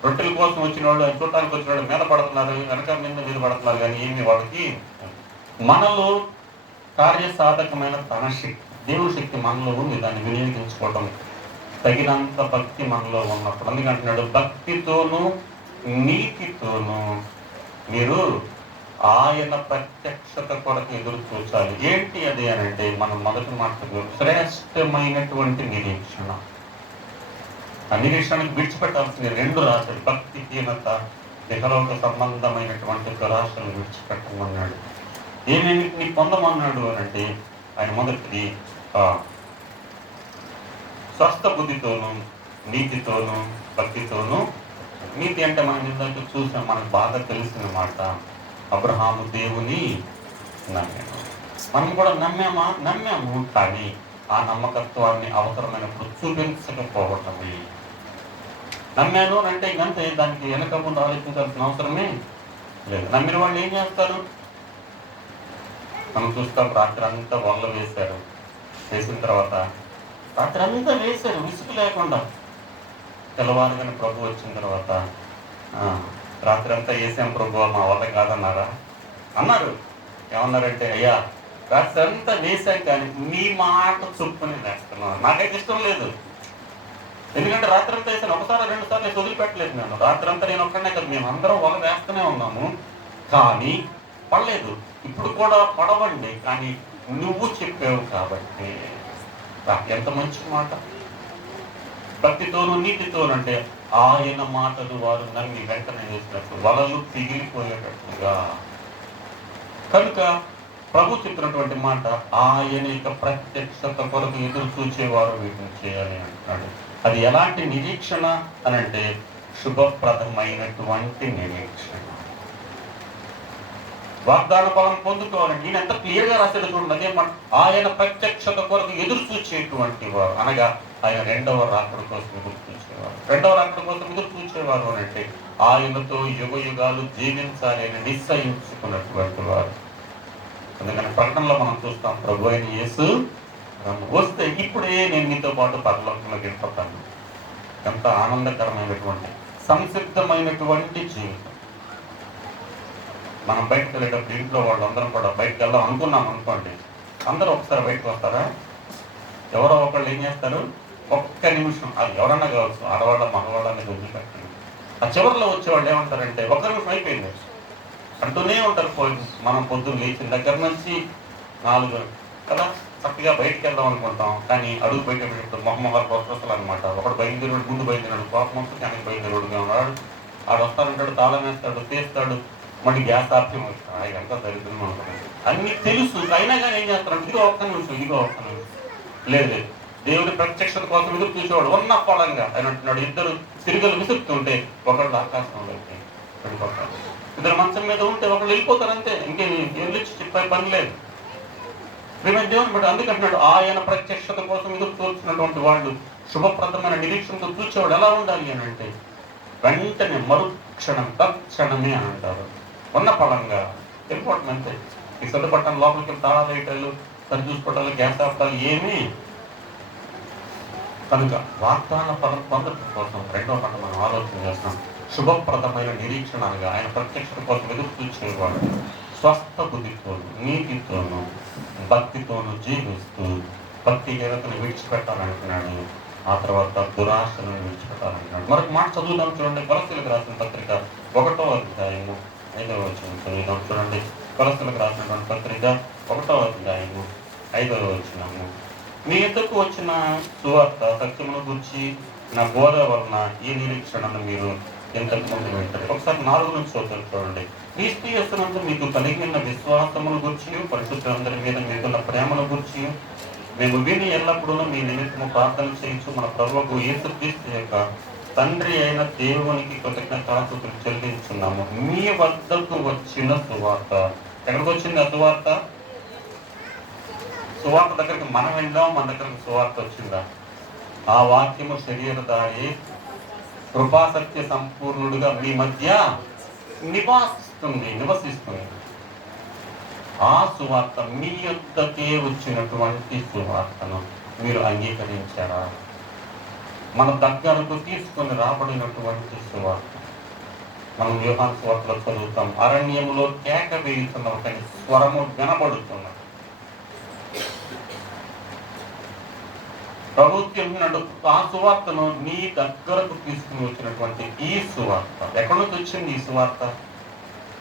రొట్టెల కోసం వచ్చిన వాళ్ళు, చూడటానికి వచ్చిన వాళ్ళు మీద పడుతున్నారు, వెనక మీద పడుతున్నారు, కానీ ఏమి వాళ్ళకి. మనలో కార్యసాధకమైన తన శక్తి, దేవుని శక్తి మనలో ఉంది. దాన్ని వినియోగించుకోవటం తగినంత భక్తి మనలో ఉన్నప్పుడు. అందుకంటున్నాడు, భక్తితోనూ నీతితోనూ మీరు ఆయన ప్రత్యక్షత కొరకు ఎదురు చూచాలి. ఏంటి అది అని అంటే, మనం మొదటి మాట శ్రేష్టమైనటువంటి నిరీక్షణ. ఆ నిరీక్షణకు విడిచిపెట్టాల్సింది 2 రాశలు, భక్తిహీనత, ఇహలోక సంబంధమైనటువంటి దురాశలు విడిచిపెట్టమన్నాడు. ఏమేమిటిని పొందమన్నాడు అని అంటే, ఆయన మొదటిది స్వస్థ బుద్ధితోనూ, నీతితోనూ, భక్తితోనూ. నీతి అంటే మనం ఇందాక చూసాం, మనకు బాగా తెలిసిన మాట, అబ్రహాము దేవుని నమ్మాము. మనం కూడా నమ్మాము, కానీ ఆ నమ్మకత్వాన్ని అవసరమైనప్పుడు చూపించకపోవటమే. నమ్మాను అంటే ఇంకంతే, దానికి వెనక ముందు ఆలోచించాల్సిన అవసరమే లేదు. నమ్మిన వాళ్ళు ఏం చేస్తారు? మనం చూస్తాం, రాత్రి అంతా వల్ల వేశారు. వేసిన తర్వాత రాత్రి అంతా వేశారు విసుగు లేకుండా. తెల్లవారుగానే ప్రభు వచ్చిన తర్వాత రాత్రి అంతా వేసాం ప్రభు, మా వల్ల కాదన్నారా? అన్నారు. ఏమన్నారంటే, అయ్యా రాత్రి అంతా వేసాం కానీ మీ మాట చొప్పుని వేస్తున్నాను. నాకైతే ఇష్టం లేదు. ఎందుకంటే రాత్రి అంతా వేసాను, ఒకసారి 2 సార్లు వదిలిపెట్టలేదు నేను. రాత్రి అంతా నేను ఒక్కడనే కదా, మేము అందరం వల్ల వేస్తూనే ఉన్నాము, కానీ పడలేదు. ఇప్పుడు కూడా పడవండి, కానీ నువ్వు చెప్పావు కాబట్టి. ఎంత మంచి మాట! భక్తితోనూ నీతితోనంటే ఆయన మాటలు వారు నమ్మి వెంటనే చేసినట్టు వలలు పిగిలిపోయేటట్టుగా. కనుక ప్రభు చెప్పినటువంటి మాట, ఆయన యొక్క ప్రత్యక్షత కొరకు ఎదురు చూచేవారు వీటిని చేయాలి అంటున్నాడు. అది ఎలాంటి నిరీక్షణ అనంటే శుభప్రదమైనటువంటి నిరీక్షణ. వాగ్దాన ఫలం పొందుకోవాలండి. ఈయన ఎంత క్లియర్గా రాశాడు చూడండి. అదేమాట, ఆయన ప్రత్యక్షత కొరకు ఎదురు చూచేటువంటి వారు, అనగా ఆయన రెండవ రాకడ కోసం ఎదురు చూసేవారు. రెండవ రాకడ కోసం ఎదురు చూసేవారు అని అంటే ఆయనతో యుగ యుగాలు జీవించాలి అని నిశ్చయించుకున్నటువంటి వారు. అందుకని ప్రకటనలో మనం చూస్తాం, ప్రభు అయిన యేసు వస్తే ఇప్పుడే నేను మీతో పాటు పరలోకంలోకి వెళ్ళిపోతాను. ఎంత ఆనందకరమైనటువంటి సంసిద్ధమైనటువంటి జీవితం. మనం బయటకు వెళ్ళేటప్పుడు ఇంట్లో వాళ్ళందరం కూడా బయటకు వెళ్దాం అనుకున్నాం అనుకోండి, అందరూ ఒకసారి బయటకు వస్తారా? ఎవరో ఒకళ్ళు ఏం చేస్తారు, ఒక్క నిమిషం, అది ఎవరన్నా కావచ్చు, ఆడవాళ్ళ మగవాళ్ళ అనేది వదిలిపెట్టండి. ఆ చివరిలో వచ్చేవాళ్ళు ఏమంటారంటే, ఒక్క నిమిషం అయిపోయింది అంటూనే ఉంటారు. మనం పొద్దున్న లేచిన దగ్గర నుంచి 4 కదా చక్కగా బయటకు వెళ్దాం అనుకుంటాం, కానీ అడుగు బయటపెట్టు మొహమ్మగారు ప్రొఫెసర్లు అనమాట. ఒకడు బయలుదేరుడు, ముందు బయలుదేరాడు, కోపం వస్తుంది, వెనక్కి బయలుదేరుడుగా ఉన్నాడు. ఆడు వస్తానంటాడు, తాళం వేస్తాడు, తీస్తాడు, మళ్ళీ గ్యాస్ ఆప్షన్ వస్తాడు. ఎంత దరిద్రం అనుకోండి. అన్ని తెలుసు, అయినా కానీ ఏం చేస్తాడు, ఇదిగో ఒక్క నిమిషం, ఇదిగో ఒక్క నిమిషం. లేదు, దేవుడి ప్రత్యక్షత కోసం ఎదురు చూసేవాడు ఉన్న పొలంగా ఆయన అంటున్నాడు, 2 తిరుగులు విసురుతుంటే ఒకళ్ళు ఆకాశంలోకి వెళ్ళిపోతారు, 2 మంచం మీద ఉంటే ఒకళ్ళు వెళ్ళిపోతారు, అంతే. ఇంకేం వెళ్ళి చెప్పే పని లేదు. దేవుని బట్టి అందుకంటున్నాడు, ఆయన ప్రత్యక్షత కోసం ఎదురు చూస్తున్నటువంటి వాళ్ళు శుభప్రదమైన నిరీక్షణతో చూసేవాడు ఎలా ఉండాలి అని అంటే వెంటనే మరుక్షణం తక్షణమే అని అంటారు. ఉన్న పడంగా వెళ్ళిపోవటం అంతే. ఈ సర్దుపట్టణం లోపలికి తాళాలు వేయటాలు, సరి చూసుకోవటాలు, గ్యాస్ ఆపటాలు ఏమీ. కనుక వాగ్దాన పదం పొందడం కోసం రెండో పంట మనం ఆలోచన చేస్తాం. శుభప్రదమైన నిరీక్షణ అనగా ఆయన ప్రత్యక్షత కోసం ఎదురు చూసేవాడు స్వస్థ బుద్ధితోను, నీతితోనూ, భక్తితోనూ జీవిస్తూ భక్తిహీనతను విడిచిపెట్టాలంటున్నాడు. ఆ తర్వాత దురాశలను విడిచిపెట్టాలంటున్నాడు. మరొక మాట చదువుదాం చూడండి. కొలస్సీలకు రాసిన పత్రిక 1వ అధ్యాయము 5వ వచనం చదువుదాం చూడండి. కొలస్సీలకు రాసినటువంటి పత్రిక 1వ అధ్యాయము 5వ వచనము. మీ ఎద్దకు వచ్చిన సువార్త సత్యమును గురించి నా బోధ వలన ఈ నిరీక్షణను మీరు ఇంతకు ముందు వింటారు. ఒకసారి 4 నుంచి చూడండి. క్రీస్తు యేసునందు మీకు కలిగిన విశ్వాసమును గురించి, పరిశుద్ధులందరి మీద మీకున్న ప్రేమను గురించి మేము విని ఎల్లప్పుడూ మీ నిమిత్తము ప్రార్థన చేయించు మన ప్రభువుకు యేసుక్రీస్తు యొక్క తండ్రి అయిన దేవునికి కృతజ్ఞతాస్తుతులు చెల్లించున్నాము. మీ వద్దకు వచ్చిన సువార్త. ఎక్కడికి వచ్చింది ఆ సువార్త? సువార్త దగ్గరికి మనం వెళ్ళాం, మన దగ్గరకు సువార్త వచ్చిందా? ఆ వాక్యము శరీరధారి కృపాసత్య సంపూర్ణుడుగా మీ మధ్య నివసిస్తుంది. ఆ సువార్త మీ యొద్దకే వచ్చినటువంటి సువార్తను మీరు అంగీకరించారా? మన దగ్గరకు తీసుకొని రాబడినటువంటి సువార్త. మనం యోహాను సువార్తలో చదువుతాం, అరణ్యములో కేక వేయుతున్న ఒక స్వరము వినబడుతున్నది. ప్రభుత్వం ఆ సువార్తను నీ దగ్గరకు తీసుకుని వచ్చినటువంటి ఈ సువార్త ఎక్కడి నుంచి వచ్చింది? ఈ సువార్త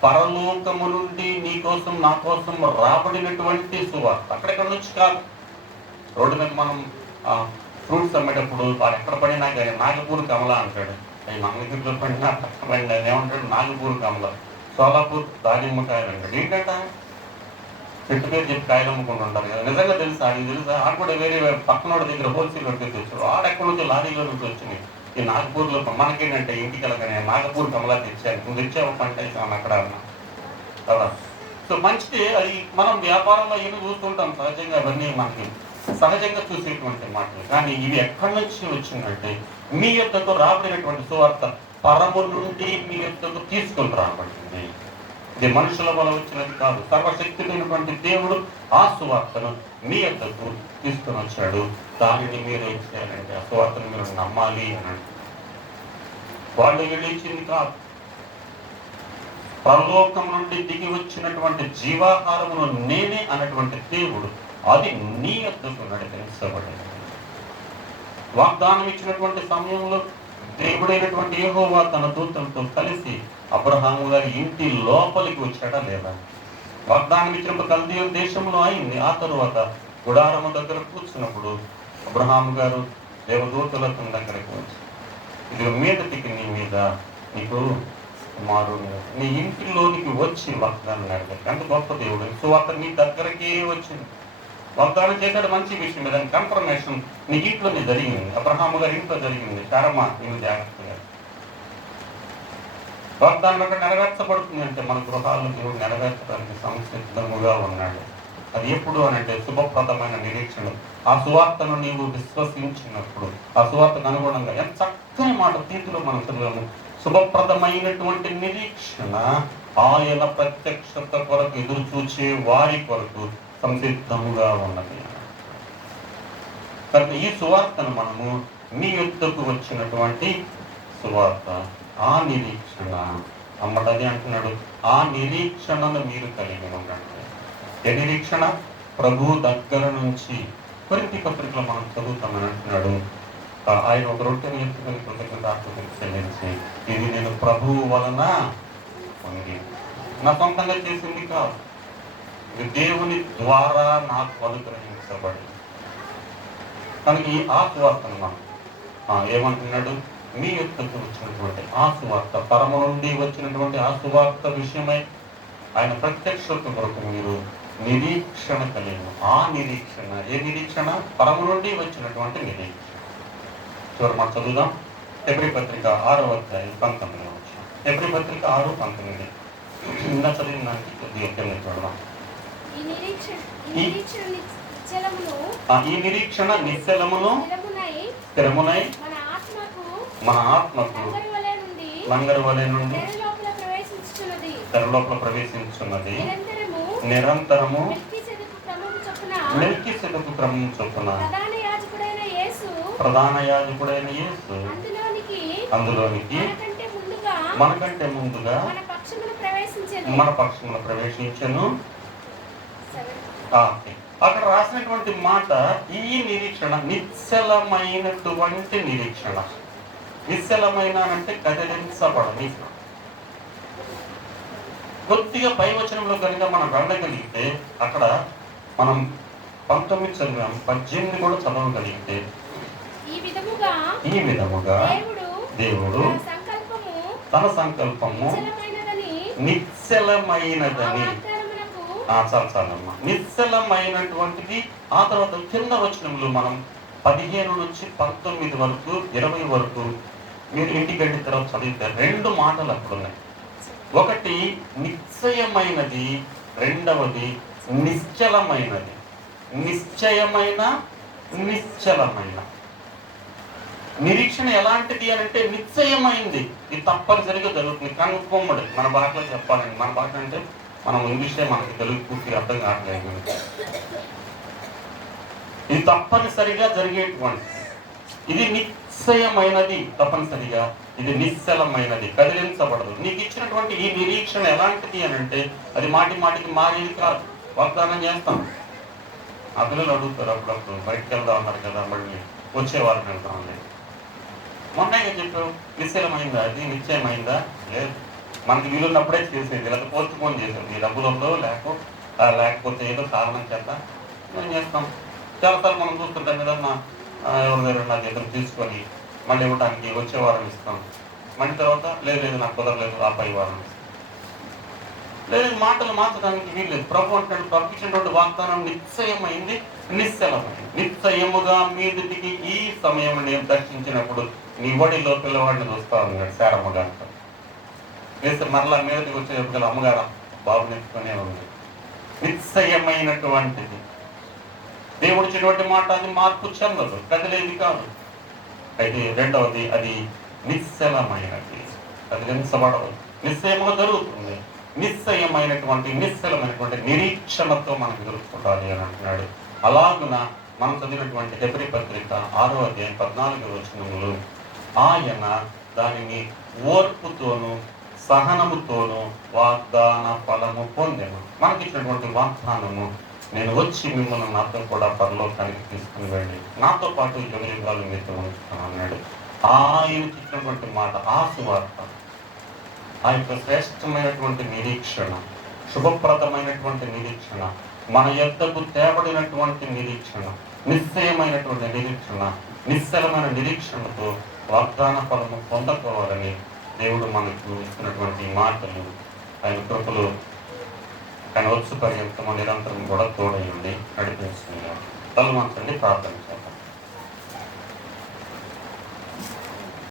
పరలోకము నుండి నీ కోసం నా కోసం రాబడినటువంటి సువార్త. అక్కడెక్కడ నుంచి కాదు. రోడ్డు మీద మనం ఫ్రూట్స్ అమ్మేటప్పుడు వాడు ఎక్కడ పడినా కానీ నాగపూర్ కమల అంటాడు. అవి మంగళగిరిలో పడినా పక్కన పడినా ఏమంటాడు? నాగపూర్ కమల. సోలాపూర్ దానిమ్మకాయలు అంటాడు. ఏంటంట చెట్టు పేరు చెప్పి కాయలు అమ్ముకుంటూ ఉంటారు కదా. నిజంగా తెలుసా? అది తెలుసా? ఆడ కూడా వేరే పక్కన దగ్గర హోల్సేల్ పెట్టి తెచ్చాడు. ఆడెక్కడి నుంచి లారీలో నుంచి వచ్చింది. ఈ నాగపూర్లో మనకేంటంటే ఇంటికి వెళ్ళగానే నాగపూర్ కమలా తెచ్చాను, నువ్వు తెచ్చావు పంట వేసాను అక్కడ అన్నా కదా. సో మంచిది. అది మనం వ్యాపారంలో ఏమి చూస్తుంటాం సహజంగా, అవన్నీ మనకి సహజంగా చూసేటువంటి మాటలు. కానీ ఇవి ఎక్కడి నుంచి వచ్చిందంటే మీ యొద్దకు రాబడినటువంటి సువార్త పరము నుండి మీ యొద్దకు తీసుకొని రాబడింది. ఇది మనుషుల వల్ల వచ్చినది కాదు. సర్వశక్తుడైనటువంటి దేవుడు ఆ సువార్తను మీ యొద్దకు తీసుకొని వచ్చాడు. దానిని మీరు ఏం చేయాలంటే ఆ సువార్తను మీరు నమ్మాలి అని. వాళ్ళు వెళ్ళించింది కాదు, పరలోకం నుండి దిగి వచ్చినటువంటి జీవాహారమును నేనే అన్నటువంటి దేవుడు అది నీ యొద్దకు నడిపించబడింది. వాగ్దానం ఇచ్చినటువంటి సమయంలో దేవుడైనటువంటి యెహోవా తన దూతలతో కలిసి అబ్రహాము గారి ఇంటి లోపలికి వచ్చాడా లేదా? వాగ్దానం ఇచ్చినప్పుడు కల్దీయుల దేశంలో అయింది. ఆ తరువాత గుడారము దగ్గర కూర్చున్నప్పుడు అబ్రహాము గారు దేవదూతలతో దగ్గరకు వచ్చి, ఇది మీదటికి నీ మీద నీకు కుమారుడు నీ ఇంటిలోనికి వచ్చి వాగ్దానం నెరవేర్చాడు. అంత గొప్ప దేవుడు. సో అతను నీ దగ్గరకే వచ్చింది. వాగ్దానం చేశాడు, మంచి విషయం. దాని కన్ఫర్మేషన్ నీ ఇంట్లోనే జరిగింది. అబ్రహాము గారి ఇంట్లో జరిగింది. కారమా నేను జాగ్రత్తగా వాగ్దానం అక్కడ నెరవేర్చబడుతుంది అంటే మన గృహాల్లో దేవుడు నెరవేర్చడానికి సంసిద్ధముగా ఉన్నాడు. అది ఎప్పుడు అని అంటే శుభప్రదమైన నిరీక్షణ. ఆ సువార్తను నీవు విశ్వసించినప్పుడు ఆ సువార్తకు అనుగుణంగా ఎంత చక్కని మాట తీర్పులో మనం చదివాము. శుభప్రదమైనటువంటి నిరీక్షణ ఆయన ప్రత్యక్షత కొరకు ఎదురు చూచే వారి కొరకు సంసిద్ధముగా ఉన్నది. కనుక ఈ సువార్తను మనము మీ యొద్దకు వచ్చినటువంటి సువార్త, ఆ నిరీక్షణ అమ్మటది అంటున్నాడు. ఆ నిరీక్షణను మీరు కలిగి ఉండండి. ఏ నిరీక్షణ? ప్రభు దగ్గర నుంచి. కొరింథీ పత్రికలో మనం చదువుతామని అంటున్నాడు, ఆయన ఒక రొట్టెను ఎత్తుకొని కృతజ్ఞతాస్తుతులు చెల్లించి, ఇది నేను ప్రభువు వలన పొంది, నా సొంతంగా చేసింది కాదు, ఇది దేవుని ద్వారా నాకు అనుగ్రహించబడి. కనుక ఈ ఆ సువార్తను మనం ఏమంటున్నాడు? మీ యొద్దకు వచ్చినటువంటి ఆ సువార్త, పరము నుండి వచ్చినటువంటి ఆ సువార్త విషయమై ఆయన ప్రత్యక్షత కొరకు మీరు నిరీక్షణ కలిగి. ఆ నిరీక్షణ ఏ నిరీక్షణ? పరము నుండి వచ్చినటువంటి నిరీక్షణ. చివరి మాట చదువుదాం. హెబ్రీ పత్రిక 6వ అధ్యాయం 19 వచ్చిన. హెబ్రీ పత్రిక 6:19 నిన్న చదివిన దానికి కొద్దిగా చూడదాం. ఈ నిరీక్షణ నిశ్చలమును స్థిరమునై మన ఆత్మకు లంగరు వలె నుండి తెర లోపల ప్రవేశించున్నది. నిరంతరము మెల్కీసెదెకు క్రమం చొప్పున ప్రధాన యాజకుడైన యేసు అందులోనికి మనకంటే ముందుగా మన పక్షమున ప్రవేశించెను. అక్కడ రాసినటువంటి మాట ఈ నిరీక్షణ నిశ్చలమైనటువంటి నిరీక్షణ. నిశ్చలమైన అంటే కదిలించబడని. కొద్దిగా పై వచనంలో కనుక మనం వెళ్ళగలిగితే అక్కడ మనం 19 చదివాం, 18 కూడా చదవగలిగితే ఈ విధముగా దేవుడు తన సంకల్పము నిశ్చలమైనదని చాలమ్మా నిశ్చలమైనటువంటిది. ఆ తర్వాత కింద వచనంలో మనం 15 నుంచి 19 వరకు 20 వరకు మీరు ఇంటికి వెళ్ళిన తర్వాత చదివితే 2 మాటలు అప్పుడు ఉన్నాయి. ఒకటి నిశ్చయమైనది, రెండవది నిశ్చలమైనది. నిశ్చయమైన నిశ్చలమైన నిరీక్షణ ఎలాంటిది అని అంటే నిశ్చయమైంది. ఇది తప్పనిసరిగా జరుగుతుంది. కన్ఫర్మ్డ్. మన భాషలో చెప్పాలండి, మన భాష అంటే మనం ఇంగ్లీషే మనకి తెలుగు పూర్తిగా అర్థం కావట్లేదు. ఇది తప్పనిసరిగా జరిగేటువంటి, ఇది నిశ్చయమైనది తప్పనిసరిగా, ఇది నిశ్చలమైనది, కదిలించబడదు. నీకు ఇచ్చినటువంటి ఈ నిరీక్షణ ఎలాంటిది అని అంటే అది మాటి మాటికి మారేది కాదు. వాగ్దానం చేస్తాం. ఆ పిల్లలు అడుగుతారు అప్పుడప్పుడు, బయటకు వెళ్దాం అన్నారు కదా, మళ్ళీ వచ్చేవారం వెళ్తామండి. మొన్నగా చెప్పావు నిశ్చలమైందా? అది నిశ్చయమైందా? లేదు. మనకి వీలున్నప్పుడే చేసేది, లేకపోతే పోస్ట్ పోన్ చేసేది. ఈ డబ్బులు ఉందో లేకపోతే ఏదో కారణం చేత మేము చేస్తాం. చాలాసార్లు మనం చూస్తుంటాం కదా, ఎవరి దగ్గర నా దగ్గర తీసుకొని మళ్ళీ ఇవ్వడానికి వచ్చే వారం ఇస్తాం. మళ్ళీ తర్వాత లేదు నాకు కుదరలేదు, ఆ పై వారం ఇస్తాం. లేదు, మాటలు మార్చడానికి వీల్లేదు. ప్రభు అంటే పంపించినటువంటి వాగ్దానం నిశ్చయమైంది, నిశ్చలమైంది. నిశ్చయముగా మీదికి ఈ సమయం నేను దర్శించినప్పుడు నీ ఒడిలో పిల్లవాడిని చూస్తా ఉన్నాడు శారమ్మ గారితో. వేస్తే మరలా మీదకి వచ్చేటప్పుడు అమ్మగారు బాబు నెత్తుకునే ఉంది. నిశ్చయమైనటువంటిది. దేవుడు ఇచ్చినటువంటి మాట అది మార్పు చెందదు, కదిలేది కాదు. అయితే రెండవది అది నిశ్చలమైనది, కదిలించబడదు, నిశ్చయముగా జరుగుతుంది. నిశ్చయమైనటువంటి నిశ్చలమైనటువంటి నిరీక్షణతో మనం ఎదుర్కొంటాలి అని అంటున్నాడు. అలాగున మనం చదివినటువంటి హెబ్రీ పత్రిక 6వ అధ్యాయం 14వ వచనములు ఆయన దానిని ఓర్పుతోనూ సహనముతోనూ వాగ్దాన ఫలము పొందెను. మనకిచ్చినటువంటి వాగ్దానము, నేను వచ్చి మిమ్మల్ని నాతో కూడా పరలోకానికి తీసుకుని వెళ్ళి నాతో పాటు యుగయుగాలు మీతో ఉంచుతాను అన్నాడు. ఆయన ఇచ్చినటువంటి మాట, ఆ సువార్త, ఆ యొక్క శ్రేష్టమైనటువంటి నిరీక్షణ, శుభప్రదమైనటువంటి నిరీక్షణ, మన యొద్దకు తేబడినటువంటి నిరీక్షణ, నిశ్చయమైనటువంటి నిరీక్షణ, నిశ్చలమైన నిరీక్షణతో వాగ్దాన ఫలము పొందకోవాలని దేవుడు మనకు ఇస్తున్నటువంటి మాటలు, ఆయన కృపలు, ఆయన వచ్చు పర్యంతము నిరంతరం కూడా తోడై ఉండి నడిపిస్తున్నారు. తలవంచండి, ప్రార్థన చేద్దాం.